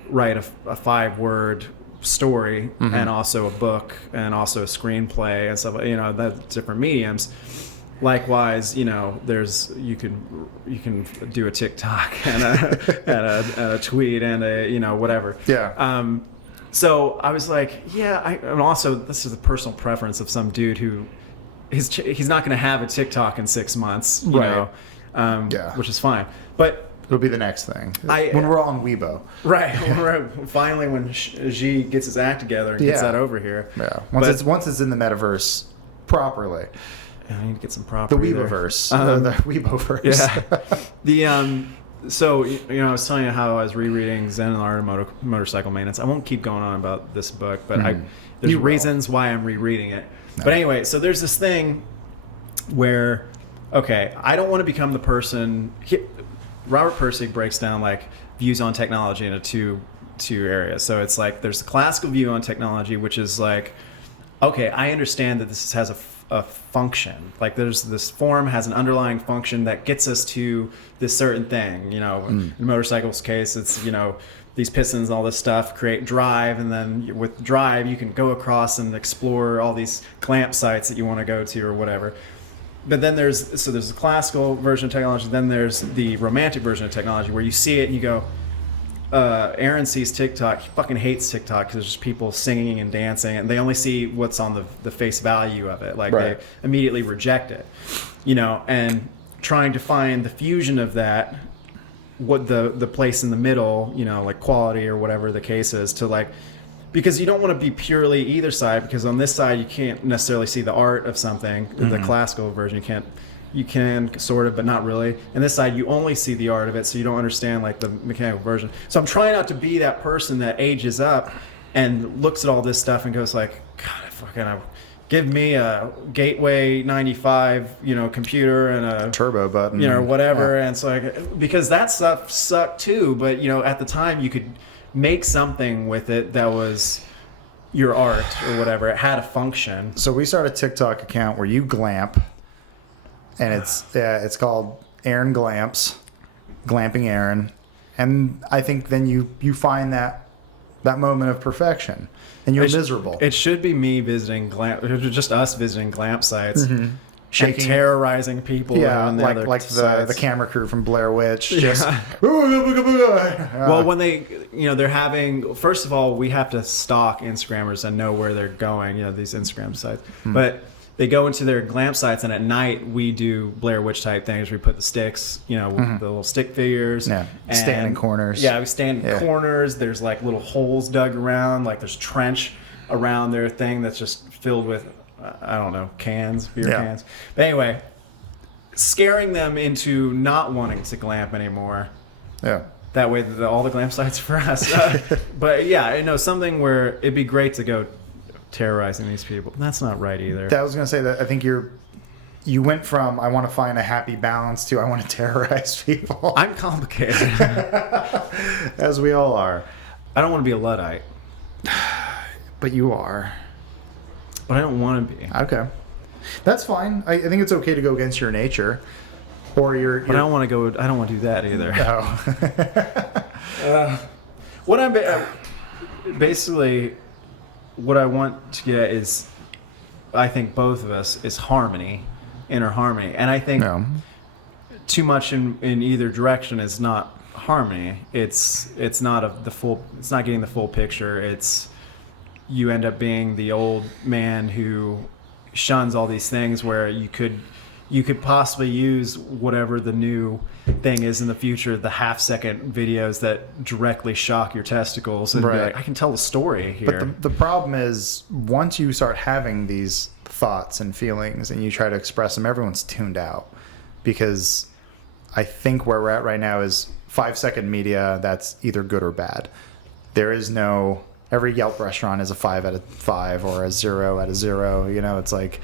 write a 5-word story, and also a book, and also a screenplay and stuff, you know, that's different mediums. Likewise, you know, you can do a TikTok and a tweet and a, you know, whatever. Yeah. So I was like, yeah. And also, this is a personal preference of some dude who he's not going to have a TikTok in 6 months, you know, which is fine. But it'll be the next thing when we're all on Weibo. Right. Finally, when Xi gets his act together and gets that over here. Yeah. Once it's in the metaverse properly. I need to get some property. The Weeboverse. The Weeboverse. Yeah. So, you know, I was telling you how I was rereading Zen and Art of Motorcycle Maintenance. I won't keep going on about this book, but there's reasons why I'm rereading it. No. But anyway, so there's this thing where, okay, I don't want to become the person. Robert Pirsig breaks down like views on technology into two areas. So it's like there's the classical view on technology, which is like, okay, I understand that this has a function, like there's this form has an underlying function that gets us to this certain thing, you know. In motorcycles case, it's, you know, these pistons and all this stuff create drive, and then with drive you can go across and explore all these clamp sites that you want to go to or whatever. But then there's the classical version of technology, then there's the romantic version of technology where you see it and you go, Aaron sees TikTok. He fucking hates TikTok because there's just people singing and dancing, and they only see what's on the face value of it. Like they immediately reject it, you know. And trying to find the fusion of that, what the place in the middle, you know, like quality or whatever the case is, to like, because you don't want to be purely either side, because on this side you can't necessarily see the art of something. The classical version you can sort of, but not really. And this side, you only see the art of it, so you don't understand like the mechanical version. So I'm trying not to be that person that ages up and looks at all this stuff and goes like, God, give me a Gateway 95, you know, computer and a turbo button, you know, whatever. And so like, because that stuff sucked too, but you know, at the time you could make something with it that was your art or whatever. It had a function. So we started a TikTok account where you glamp. And it's called Aaron Glamps, Glamping Aaron, and I think then you find that moment of perfection, and you're miserable. It should be me visiting just us visiting glamp sites, shaking, terrorizing people. yeah, on the other like sides. the camera crew from Blair Witch. Just Well, when they, they're having, first of all, we have to stalk Instagrammers and know where they're going, these Instagram sites. But they go into their glamp sites, and at night we do Blair Witch type things. We put the sticks, the little stick figures. Yeah, and, stand in corners. Yeah, we stand in corners. There's like little holes dug around, like there's trench around their thing that's just filled with, I don't know, beer cans. But anyway, scaring them into not wanting to glamp anymore. Yeah. That way, all the glamp sites for us. But yeah, something where it'd be great to go terrorizing these people. That's not right either. I was gonna say that I think you went from I want to find a happy balance to I want to terrorize people. I'm complicated. As we all are. I don't want to be a Luddite. But you are. But I don't want to be. Okay. That's fine. I think it's okay to go against your nature. Or your But I don't want to go. I don't want to do that either. No. What I'm basically what I want to get at is, I think both of us is harmony, inner harmony, and I think too much in either direction is not harmony. It's not the full. It's not getting the full picture. It's you end up being the old man who shuns all these things where you could possibly use whatever the new thing is in the future, the half-second videos that directly shock your testicles, and be like, I can tell a story here. But the problem is, once you start having these thoughts and feelings and you try to express them, everyone's tuned out. Because I think where we're at right now is 5-second media that's either good or bad. There is no... Every Yelp restaurant is a 5 out of 5 or a 0 out of 0. It's like...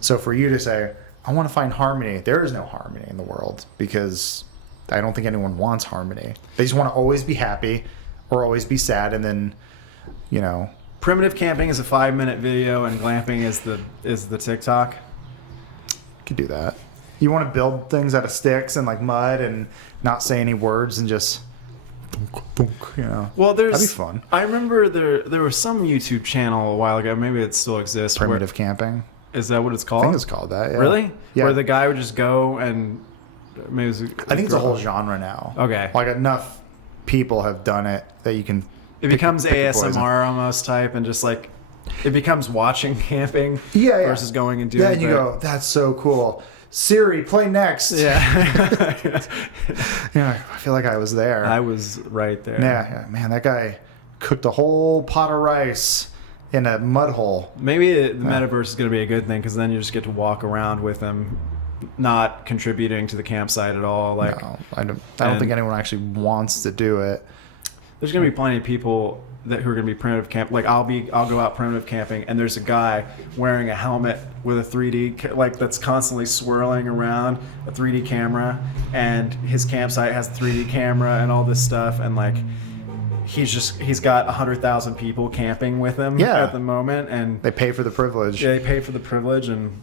So for you to say... I want to find harmony. There is no harmony in the world because I don't think anyone wants harmony. They just want to always be happy or always be sad, and then, Primitive camping is a 5-minute video, and glamping is the TikTok. Could do that. You want to build things out of sticks and like mud and not say any words and just, Well, that'd be fun. I remember there was some YouTube channel a while ago. Maybe it still exists. Primitive camping. Is that what it's called? I think it's called that. Yeah. Really? Yeah. Where the guy would just go and maybe it was I think it's a whole genre now. Okay. Like enough people have done it that you can. It becomes ASMR almost type, and just like it becomes watching camping versus going and doing. Yeah, and you go, that's so cool. Siri, play next. Yeah. I feel like I was there. I was right there. Yeah, man, that guy cooked a whole pot of rice in a mud hole. Maybe the metaverse is going to be a good thing because then you just get to walk around with them, not contributing to the campsite at all. Like, no, I don't think anyone actually wants to do it. There's going to be plenty of people who are going to be primitive camp. Like I'll go out primitive camping, and there's a guy wearing a helmet with a 3D that's constantly swirling around, a 3D camera, and his campsite has a 3D camera and all this stuff, and like. He's got 100,000 people camping with him at the moment, and they pay for the privilege. Yeah, they pay for the privilege, and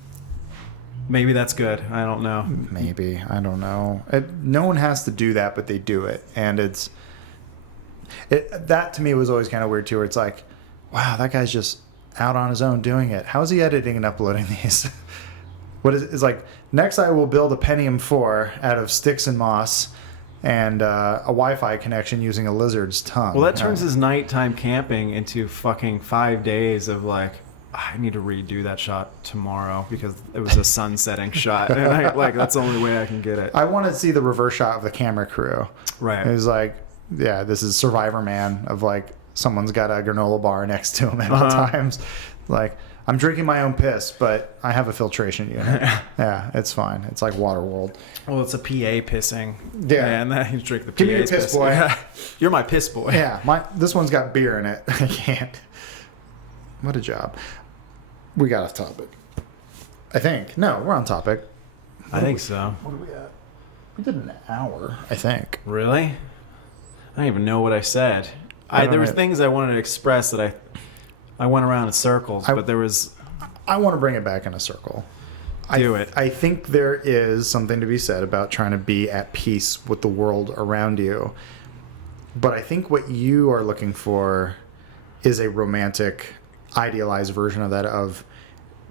maybe that's good. I don't know. Maybe, I don't know. No one has to do that, but they do it, and that to me was always kind of weird too. Where it's like, wow, that guy's just out on his own doing it. How is he editing and uploading these? It's like next I will build a Pentium 4 out of sticks and moss. And a Wi-Fi connection using a lizard's tongue. Well, that turns his nighttime camping into fucking 5 days of like, I need to redo that shot tomorrow because it was a sun-setting shot. And that's the only way I can get it. I want to see the reverse shot of the camera crew. Right. It was like, yeah, this is Survivor Man of like someone's got a granola bar next to him at all times. Like, I'm drinking my own piss, but I have a filtration unit. Yeah, it's fine. It's like Waterworld. Well, it's a PA pissing. Yeah. And then you drink the PA's Give me your piss, boy. Yeah. You're my piss boy. Yeah, this one's got beer in it. I can't. What a job. We got off topic. I think. No, we're on topic. I think so. What are we at? We did an hour, I think. Really? I don't even know what I said. There were things I wanted to express that I went around in circles, but there was... I want to bring it back in a circle. Do it. I think there is something to be said about trying to be at peace with the world around you. But I think what you are looking for is a romantic, idealized version of that, of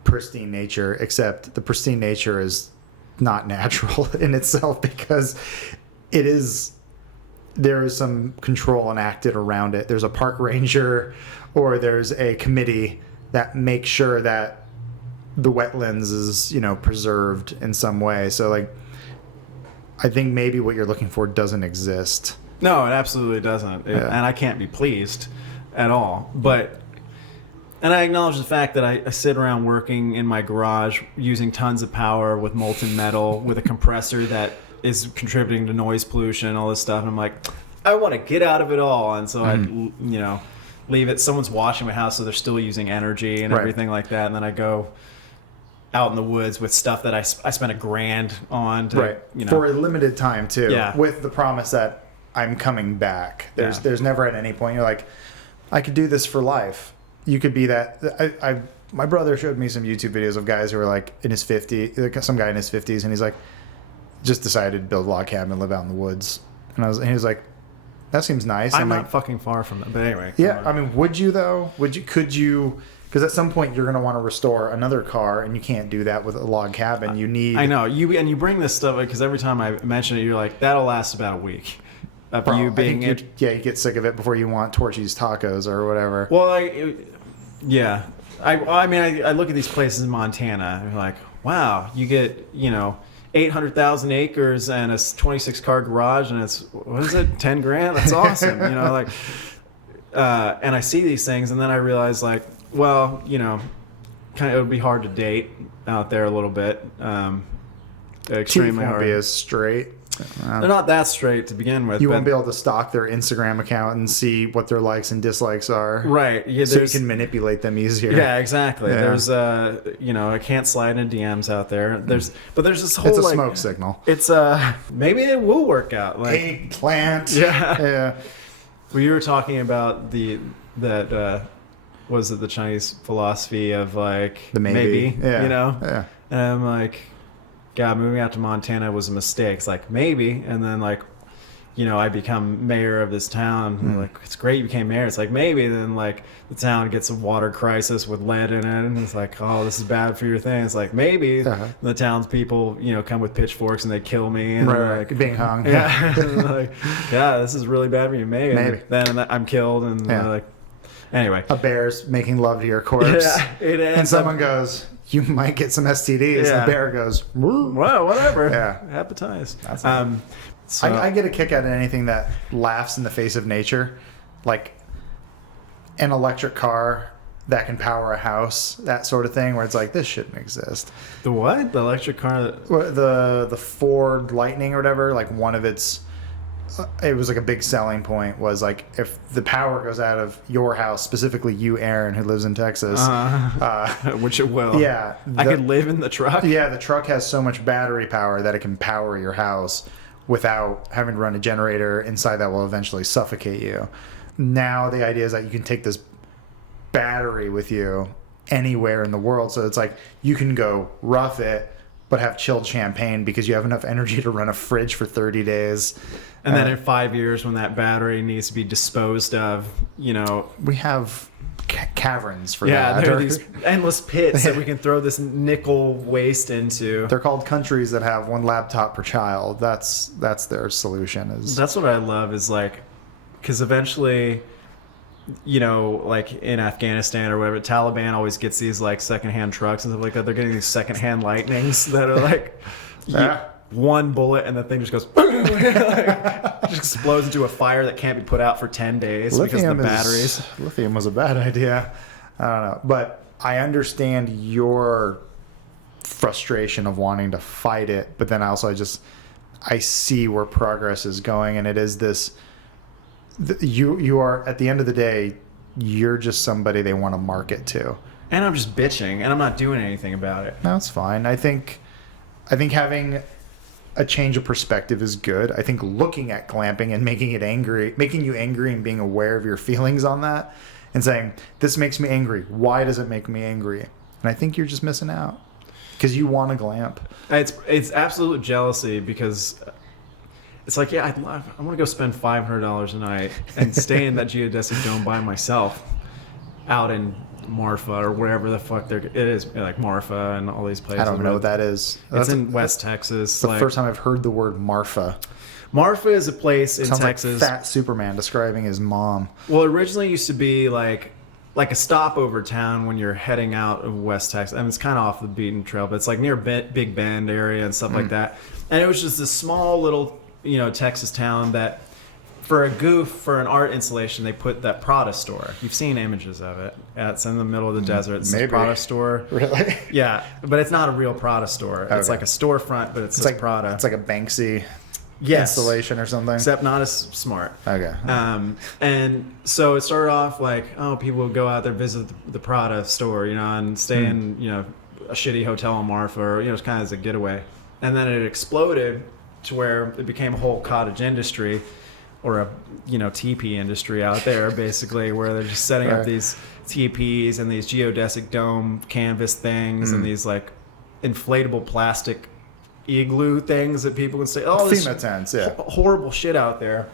pristine nature, except the pristine nature is not natural in itself because there is some control enacted around it. There's a park ranger or there's a committee that makes sure that the wetlands is, preserved in some way. So like, I think maybe what you're looking for doesn't exist. No, it absolutely doesn't. And I can't be pleased at all. And I acknowledge the fact that I sit around working in my garage using tons of power with molten metal with a compressor that is contributing to noise pollution and all this stuff. And I'm like, I want to get out of it all. And so I, leave it. Someone's watching my house, so they're still using energy and everything like that. And then I go out in the woods with stuff that I spent $1,000 on to, for a limited time too. Yeah. With the promise that I'm coming back. There's never at any point you're like, I could do this for life. You could be that. My brother showed me some YouTube videos of guys who were like in his 50s, like some guy in his 50s, and he's like, just decided to build a log cabin and live out in the woods. And he was like, that seems nice. I'm not like, fucking far from that. But anyway. Yeah, I mean, would you though? Could you? Because at some point you're going to want to restore another car, and you can't do that with a log cabin. You need. I know you bring this stuff because every time I mention it, you're like, that'll last about a week. Of you being you get sick of it before you want Torchy's tacos or whatever. Well, I look at these places in Montana and I'm like, wow, you get 800,000 acres and a 26-car garage, and it's what is it, $10,000? That's awesome, like. And I see these things, and then I realize like, well, kind of it would be hard to date out there a little bit. Extremely Teeth won't hard. be as straight. They're not that straight to begin with. You won't be able to stalk their Instagram account and see what their likes and dislikes are. Right. Yeah, so you can manipulate them easier. Yeah, exactly. Yeah. There's I can't slide in DMs out there. There's this whole It's a smoke signal. It's maybe it will work out. Like eggplant. Yeah. Yeah. Well, you were talking about was it the Chinese philosophy of like the maybe. Yeah. Yeah. And I'm like, God, moving out to Montana was a mistake. It's like, maybe. And then, like, I become mayor of this town. And like, it's great you became mayor. It's like, maybe. Then, like, the town gets a water crisis with lead in it. And it's like, oh, this is bad for your thing. It's like, maybe. The townspeople, come with pitchforks and they kill me. And like, being hung. Yeah. And like, yeah, this is really bad for you. Maybe. Then I'm killed. And like, anyway. A bear's making love to your corpse. Yeah. And someone goes, you might get some STDs. Yeah. The bear goes, well, whatever. Yeah. Hepatitis. So I get a kick out of anything that laughs in the face of nature, like an electric car that can power a house, that sort of thing, where it's like, this shouldn't exist. The what? The electric car? The Ford Lightning or whatever, like one of its... it was like a big selling point was like, if the power goes out of your house, specifically you, Aaron, who lives in Texas, which it will. Yeah, I could live in the truck. Yeah, the truck has so much battery power that it can power your house without having to run a generator inside that will eventually suffocate you. Now the idea is that you can take this battery with you anywhere in the world, so it's like you can go rough it but have chilled champagne because you have enough energy to run a fridge for 30 days. And then in 5 years, when that battery needs to be disposed of, we have caverns for that. Yeah, there are these endless pits that we can throw this nickel waste into. They're called countries that have one laptop per child. That's their solution. That's what I love is like, because eventually, like in Afghanistan or whatever, Taliban always gets these like secondhand trucks and stuff like that. They're getting these secondhand lightnings that are like one bullet and the thing just goes just explodes into a fire that can't be put out for 10 days because of the batteries. Lithium was a bad idea. I don't know, but I understand your frustration of wanting to fight it, but then also I see where progress is going, and it is this. You are, at the end of the day, you're just somebody they want to market to. And I'm just bitching, and I'm not doing anything about it. No, it's fine. I think having a change of perspective is good. I think looking at glamping and making you angry and being aware of your feelings on that and saying, this makes me angry. Why does it make me angry? And I think you're just missing out because you want to glamp. It's absolute jealousy because... It's like, yeah, I want to go spend $500 a night and stay in that geodesic dome by myself out in, Marfa or whatever the fuck it is, like Marfa and all these places. I don't know what that is. It's in West Texas. It's the first time I've heard the word Marfa. Marfa is a place in Sounds Texas. like Fat Superman describing his mom. Well, it originally used to be like a stopover town when you're heading out of West Texas. I mean, it's kind of off the beaten trail, but it's like near Big Bend area and stuff like that. And it was just this small little, Texas town that, for a goof, for an art installation, they put that Prada store. You've seen images of it. It's in the middle of the desert. It's a Prada store. Really? Yeah, but it's not a real Prada store. It's like a storefront, but it's like Prada. It's like a Banksy Yes. installation or something. Except not as smart. Okay. And so it started off like, people would go out there, visit the Prada store, and stay in, a shitty hotel in Marfa, or, it's kind of as a getaway. And then it exploded to where it became a whole cottage industry, or a, teepee industry out there, basically, where they're just setting up these teepees and these geodesic dome canvas things and these like inflatable plastic igloo things that people can say, this FEMA tents, yeah. Horrible shit out there.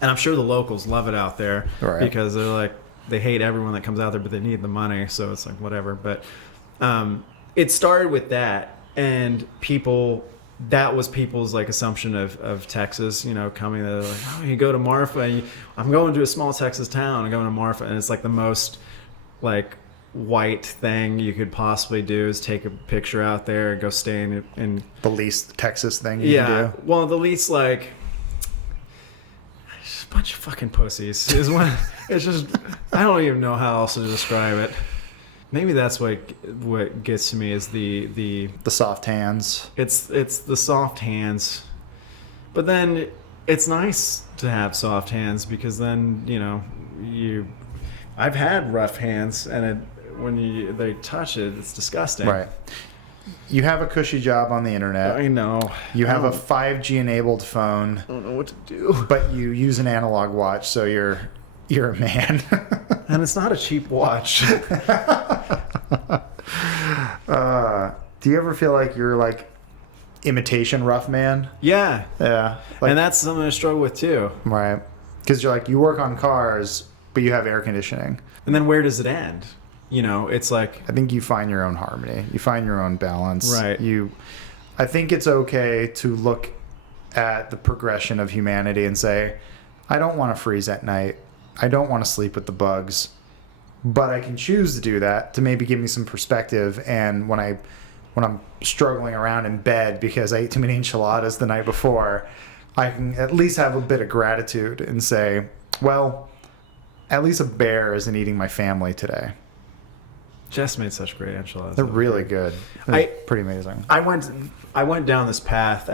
And I'm sure the locals love it out there because they're like, they hate everyone that comes out there, but they need the money, so it's like whatever. But it started with that, and that was people's like assumption of Texas, coming there like, you go to Marfa, and I'm going to a small Texas town, I'm going to Marfa, and it's like the most like white thing you could possibly do is take a picture out there and go stay in the least Texas thing you can do. Well, the least like just a bunch of fucking pussies is one. It's just, I don't even know how else to describe it. Maybe that's what gets to me is the soft hands. It's the soft hands, but then it's nice to have soft hands because then I've had rough hands, and when they touch it, it's disgusting. Right. You have a cushy job on the internet. I know. You have a 5G enabled phone. I don't know what to do. But you use an analog watch, so you're a man. And it's not a cheap watch. Do you ever feel like you're like imitation rough man? Yeah. Yeah. And that's something I struggle with too. Right. Because you're like, you work on cars, but you have air conditioning. And then where does it end? It's like, I think you find your own harmony. You find your own balance. Right. I think it's okay to look at the progression of humanity and say, I don't want to freeze at night. I don't want to sleep with the bugs. But I can choose to do that to maybe give me some perspective. And when I'm struggling around in bed because I ate too many enchiladas the night before, I can at least have a bit of gratitude and say, well, at least a bear isn't eating my family today. Jess made such great enchiladas. They're really good. They're pretty amazing. I went down this path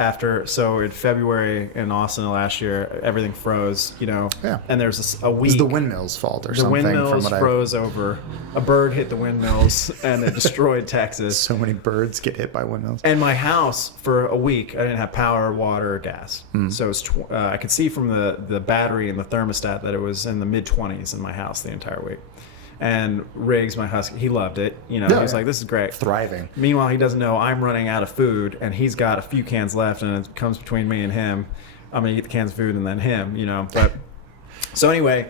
so in February in Austin last year, everything froze, Yeah. And there's a week. It was the windmills' fault or the something. windmills froze over. A bird hit the windmills and it destroyed Texas. So many birds get hit by windmills. And my house, for a week, I didn't have power, water, or gas. So it was I could see from the battery and the thermostat that it was in the mid-20s in my house the entire week. And Riggs, my husky, he loved it. He was like, this is great. Thriving. Meanwhile, he doesn't know I'm running out of food, and he's got a few cans left, and it comes between me and him. I'm going to eat the cans of food and then him, But so anyway,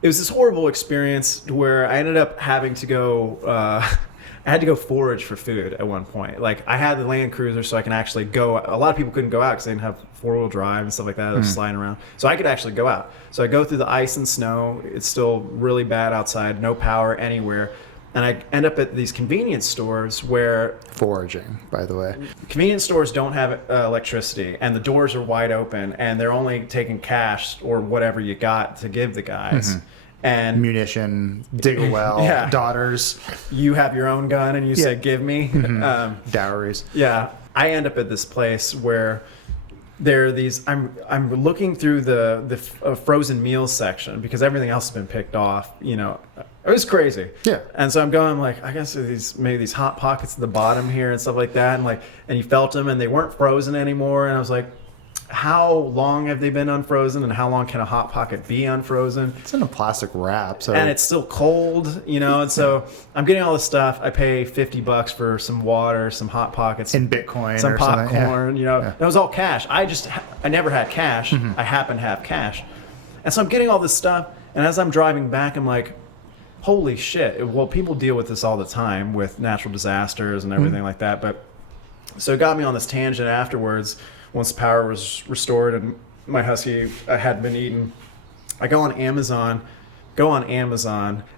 it was this horrible experience where I ended up having to go... I had to go forage for food at one point. Like, I had the Land Cruiser, so I can actually go. A lot of people couldn't go out because they didn't have four-wheel drive and stuff like that. They were sliding around. So I could actually go out. So I go through the ice and snow. It's still really bad outside. No power anywhere. And I end up at these convenience stores where... Foraging, by the way. Convenience stores don't have electricity, and the doors are wide open, and they're only taking cash or whatever you got to give the guys. And munition, dig a well, daughters. You have your own gun and you say, give me. Dowries. Yeah. I end up at this place where there are these, I'm looking through the frozen meals section because everything else has been picked off, It was crazy. Yeah. And so I'm going like, I guess there's maybe these hot pockets at the bottom here and stuff like that. And you felt them and they weren't frozen anymore. And I was like, how long have they been unfrozen, and how long can a Hot Pocket be unfrozen? It's in a plastic wrap, so and it's still cold, and so I'm getting all this stuff. I pay $50 for some water, some Hot Pockets, in Bitcoin, some or popcorn. That was all cash. I never had cash. I happen to have cash, and so I'm getting all this stuff. And as I'm driving back, I'm like, holy shit. Well, people deal with this all the time with natural disasters and everything like that. But so it got me on this tangent afterwards once power was restored and my husky had been eaten. I go on Amazon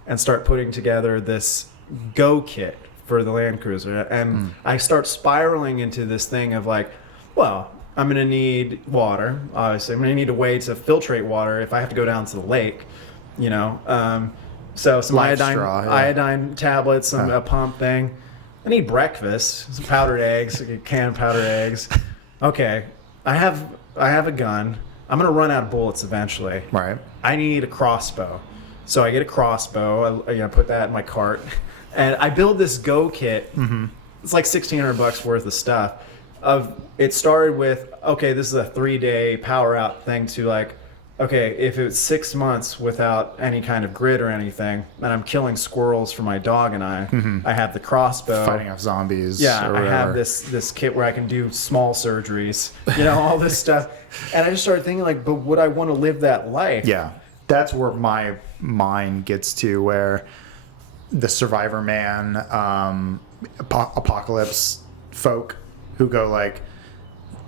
and start putting together this Go kit for the Land Cruiser. And I start spiraling into this thing of like, well, I'm going to need water, obviously. I'm going to need a way to filtrate water if I have to go down to the lake, you know. So some iodine tablets, a pump thing. I need breakfast, some powdered eggs, canned powdered eggs. Okay, I have a gun. I'm going to run out of bullets eventually. Right. I need a crossbow. So I get a crossbow. I put that in my cart. And I build this Go kit. Mm-hmm. It's like $1,600 worth of stuff. It started with, okay, this is a 3-day power out thing to like, okay, if it's 6 months without any kind of grid or anything, and I'm killing squirrels for my dog and I have the crossbow. Fighting off zombies. Yeah, I have this kit where I can do small surgeries, all this stuff. And I just started thinking like, but would I want to live that life? Yeah, that's where my mind gets to, where the Survivor Man, apocalypse folk who go like,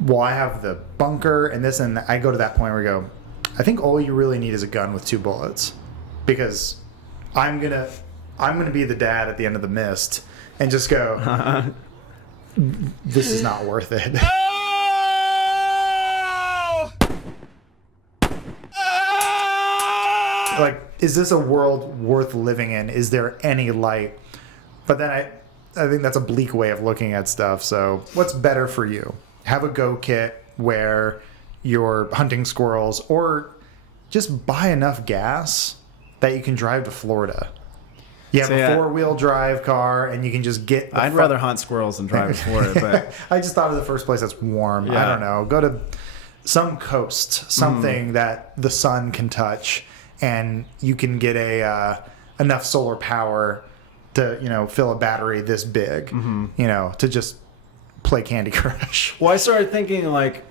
well, I have the bunker and this, and I go to that point where I go, I think all you really need is a gun with 2 bullets, because I'm gonna be the dad at the end of the mist and just go, this is not worth it. Like, is this a world worth living in? Is there any light? But then I think that's a bleak way of looking at stuff. So what's better for you? Have a Go kit where you're hunting squirrels, or just buy enough gas that you can drive to Florida. You have a 4-wheel drive car and you can just get... I'd rather hunt squirrels than drive to Florida, but... I just thought of the first place that's warm. Yeah. I don't know. Go to some coast, something that the sun can touch, and you can get enough solar power to, fill a battery this big, to just play Candy Crush. Well, I started thinking like,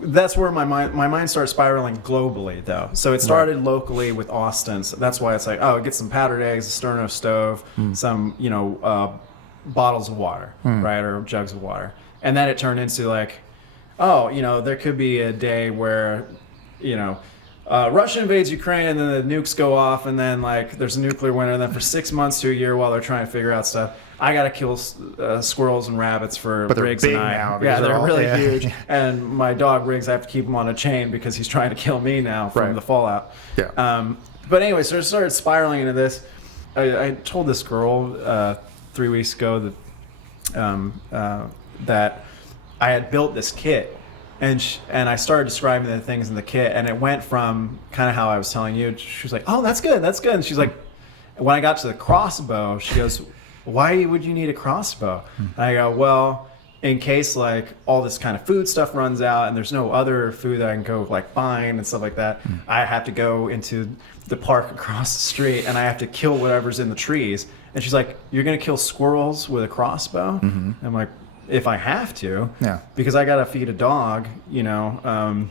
that's where my mind started spiraling globally though. So it started locally with Austin. So that's why it's like, oh, get some powdered eggs, a sterno stove, some, bottles of water, right? Or jugs of water. And then it turned into like, oh, there could be a day where, Russia invades Ukraine and then the nukes go off and then like there's a nuclear winter, and then for 6 months to a year while they're trying to figure out stuff, I gotta kill squirrels and rabbits for Briggs and I. Now, yeah, they're really huge. And my dog Briggs, I have to keep him on a chain because he's trying to kill me now from the fallout. Yeah. But anyway, so I started spiraling into this. I told this girl 3 weeks ago that I had built this kit. And I started describing the things in the kit, and it went from kind of how I was telling you. She was like, "Oh, that's good, that's good." And she's like, when I got to the crossbow, she goes, "Why would you need a crossbow?" And I go, "Well, in case like all this kind of food stuff runs out, and there's no other food that I can go like find and stuff like that, I have to go into the park across the street, and I have to kill whatever's in the trees." And she's like, "You're gonna kill squirrels with a crossbow?" And I'm like, if I have to, because I gotta feed a dog, and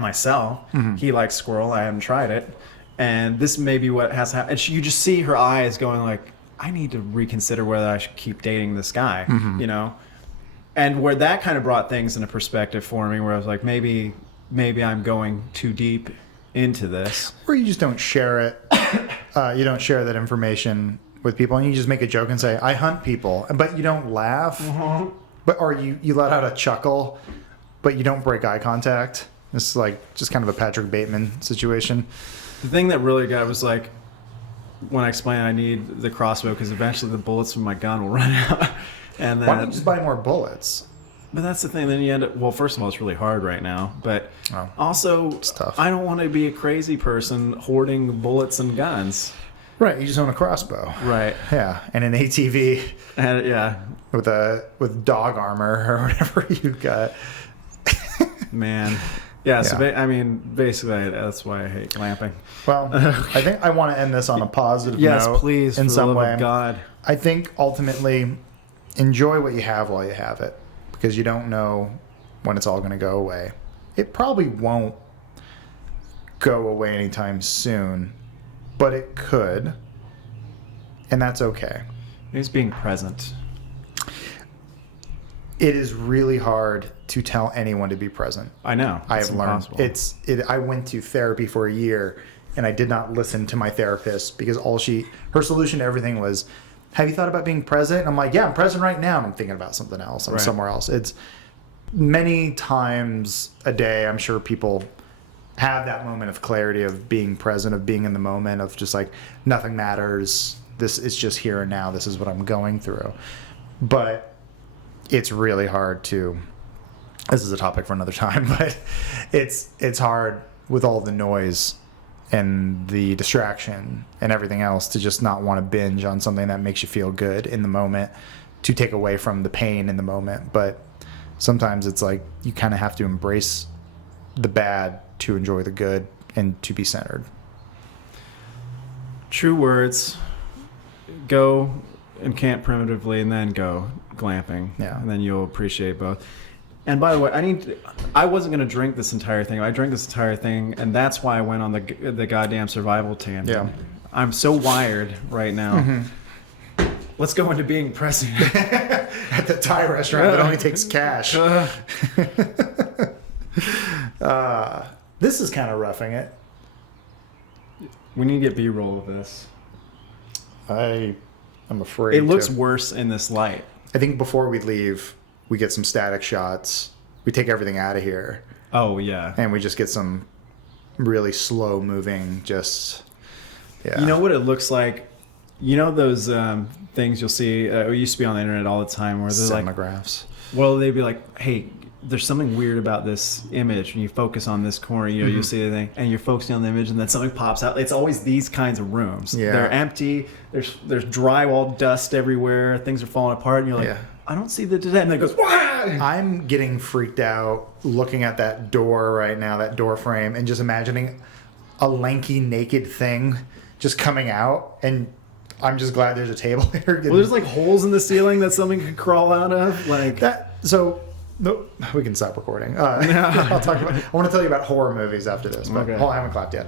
myself. He likes squirrel. I haven't tried it, and this may be what has happened. And you just see her eyes going like, I need to reconsider whether I should keep dating this guy, and where that kind of brought things into perspective for me, where I was like, maybe I'm going too deep into this, or you just don't share it. You don't share that information with people, and you just make a joke and say, I hunt people, but you don't laugh, or you let out a chuckle, but you don't break eye contact. It's like just kind of a Patrick Bateman situation. The thing that really got was like, when I explained I need the crossbow because eventually the bullets from my gun will run out. And then, why don't you just buy more bullets? But that's the thing. Then you end up, well, first of all, it's really hard right now. But also, it's tough. I don't want to be a crazy person hoarding bullets and guns. Right, you just own a crossbow. Right. Yeah, and an ATV. And with dog armor or whatever you got. Man. Yeah, so basically that's why I hate glamping. Well, I think I want to end this on a positive note. Yes, please, in some way. God. I think ultimately, enjoy what you have while you have it, because you don't know when it's all going to go away. It probably won't go away anytime soon, but it could. and that's okay. It's being present. It is really hard to tell anyone to be present. I know. I It's have learned. impossible. I went to therapy for a year, and I did not listen to my therapist because her solution to everything was, have you thought about being present? And I'm like, yeah, I'm present right now. And I'm thinking about something else. I'm Right. somewhere else. It's many times a day, I'm sure people have that moment of clarity of being present, of being in the moment, of just like, nothing matters. This is just here and now. This is what I'm going through. But it's really hard to, this is a topic for another time, but it's hard with all the noise and the distraction and everything else to just not want to binge on something that makes you feel good in the moment, to take away from the pain in the moment. But sometimes it's like you kind of have to embrace the bad to enjoy the good and to be centered. True words. Go and camp primitively, and then go glamping. Yeah. And then you'll appreciate both. And by the way, I wasn't going to drink this entire thing. I drank this entire thing, and that's why I went on the goddamn survival tangent. Yeah. I'm so wired right now. Mm-hmm. Let's go into being present. At the Thai restaurant that only takes cash. This is kind of roughing it. We need to get B-roll of this. I'm afraid It looks to. worse in this light. I think before we leave, we get some static shots. We take everything out of here, Oh, yeah. and we just get some really slow moving. Just yeah. You know what it looks like? You know those things you'll see, it used to be on the internet all the time, where they're like, Cinemagraphs. well, they'd be like, hey, there's something weird about this image, and you focus on this corner, you'll see the thing, and you're focusing on the image, and then something pops out. It's always these kinds of rooms. Yeah. They're empty. There's drywall dust everywhere. Things are falling apart, and you're like, Yeah. I don't see the design. And then it goes, Wah! I'm getting freaked out looking at that door right now, that door frame, and just imagining a lanky, naked thing just coming out. And I'm just glad there's a table here. Well, there's like holes in the ceiling that something could crawl out of. Like that. So no, we can stop recording. I'll talk about. I want to tell you about horror movies after this, but Okay. hold on, I haven't clapped yet.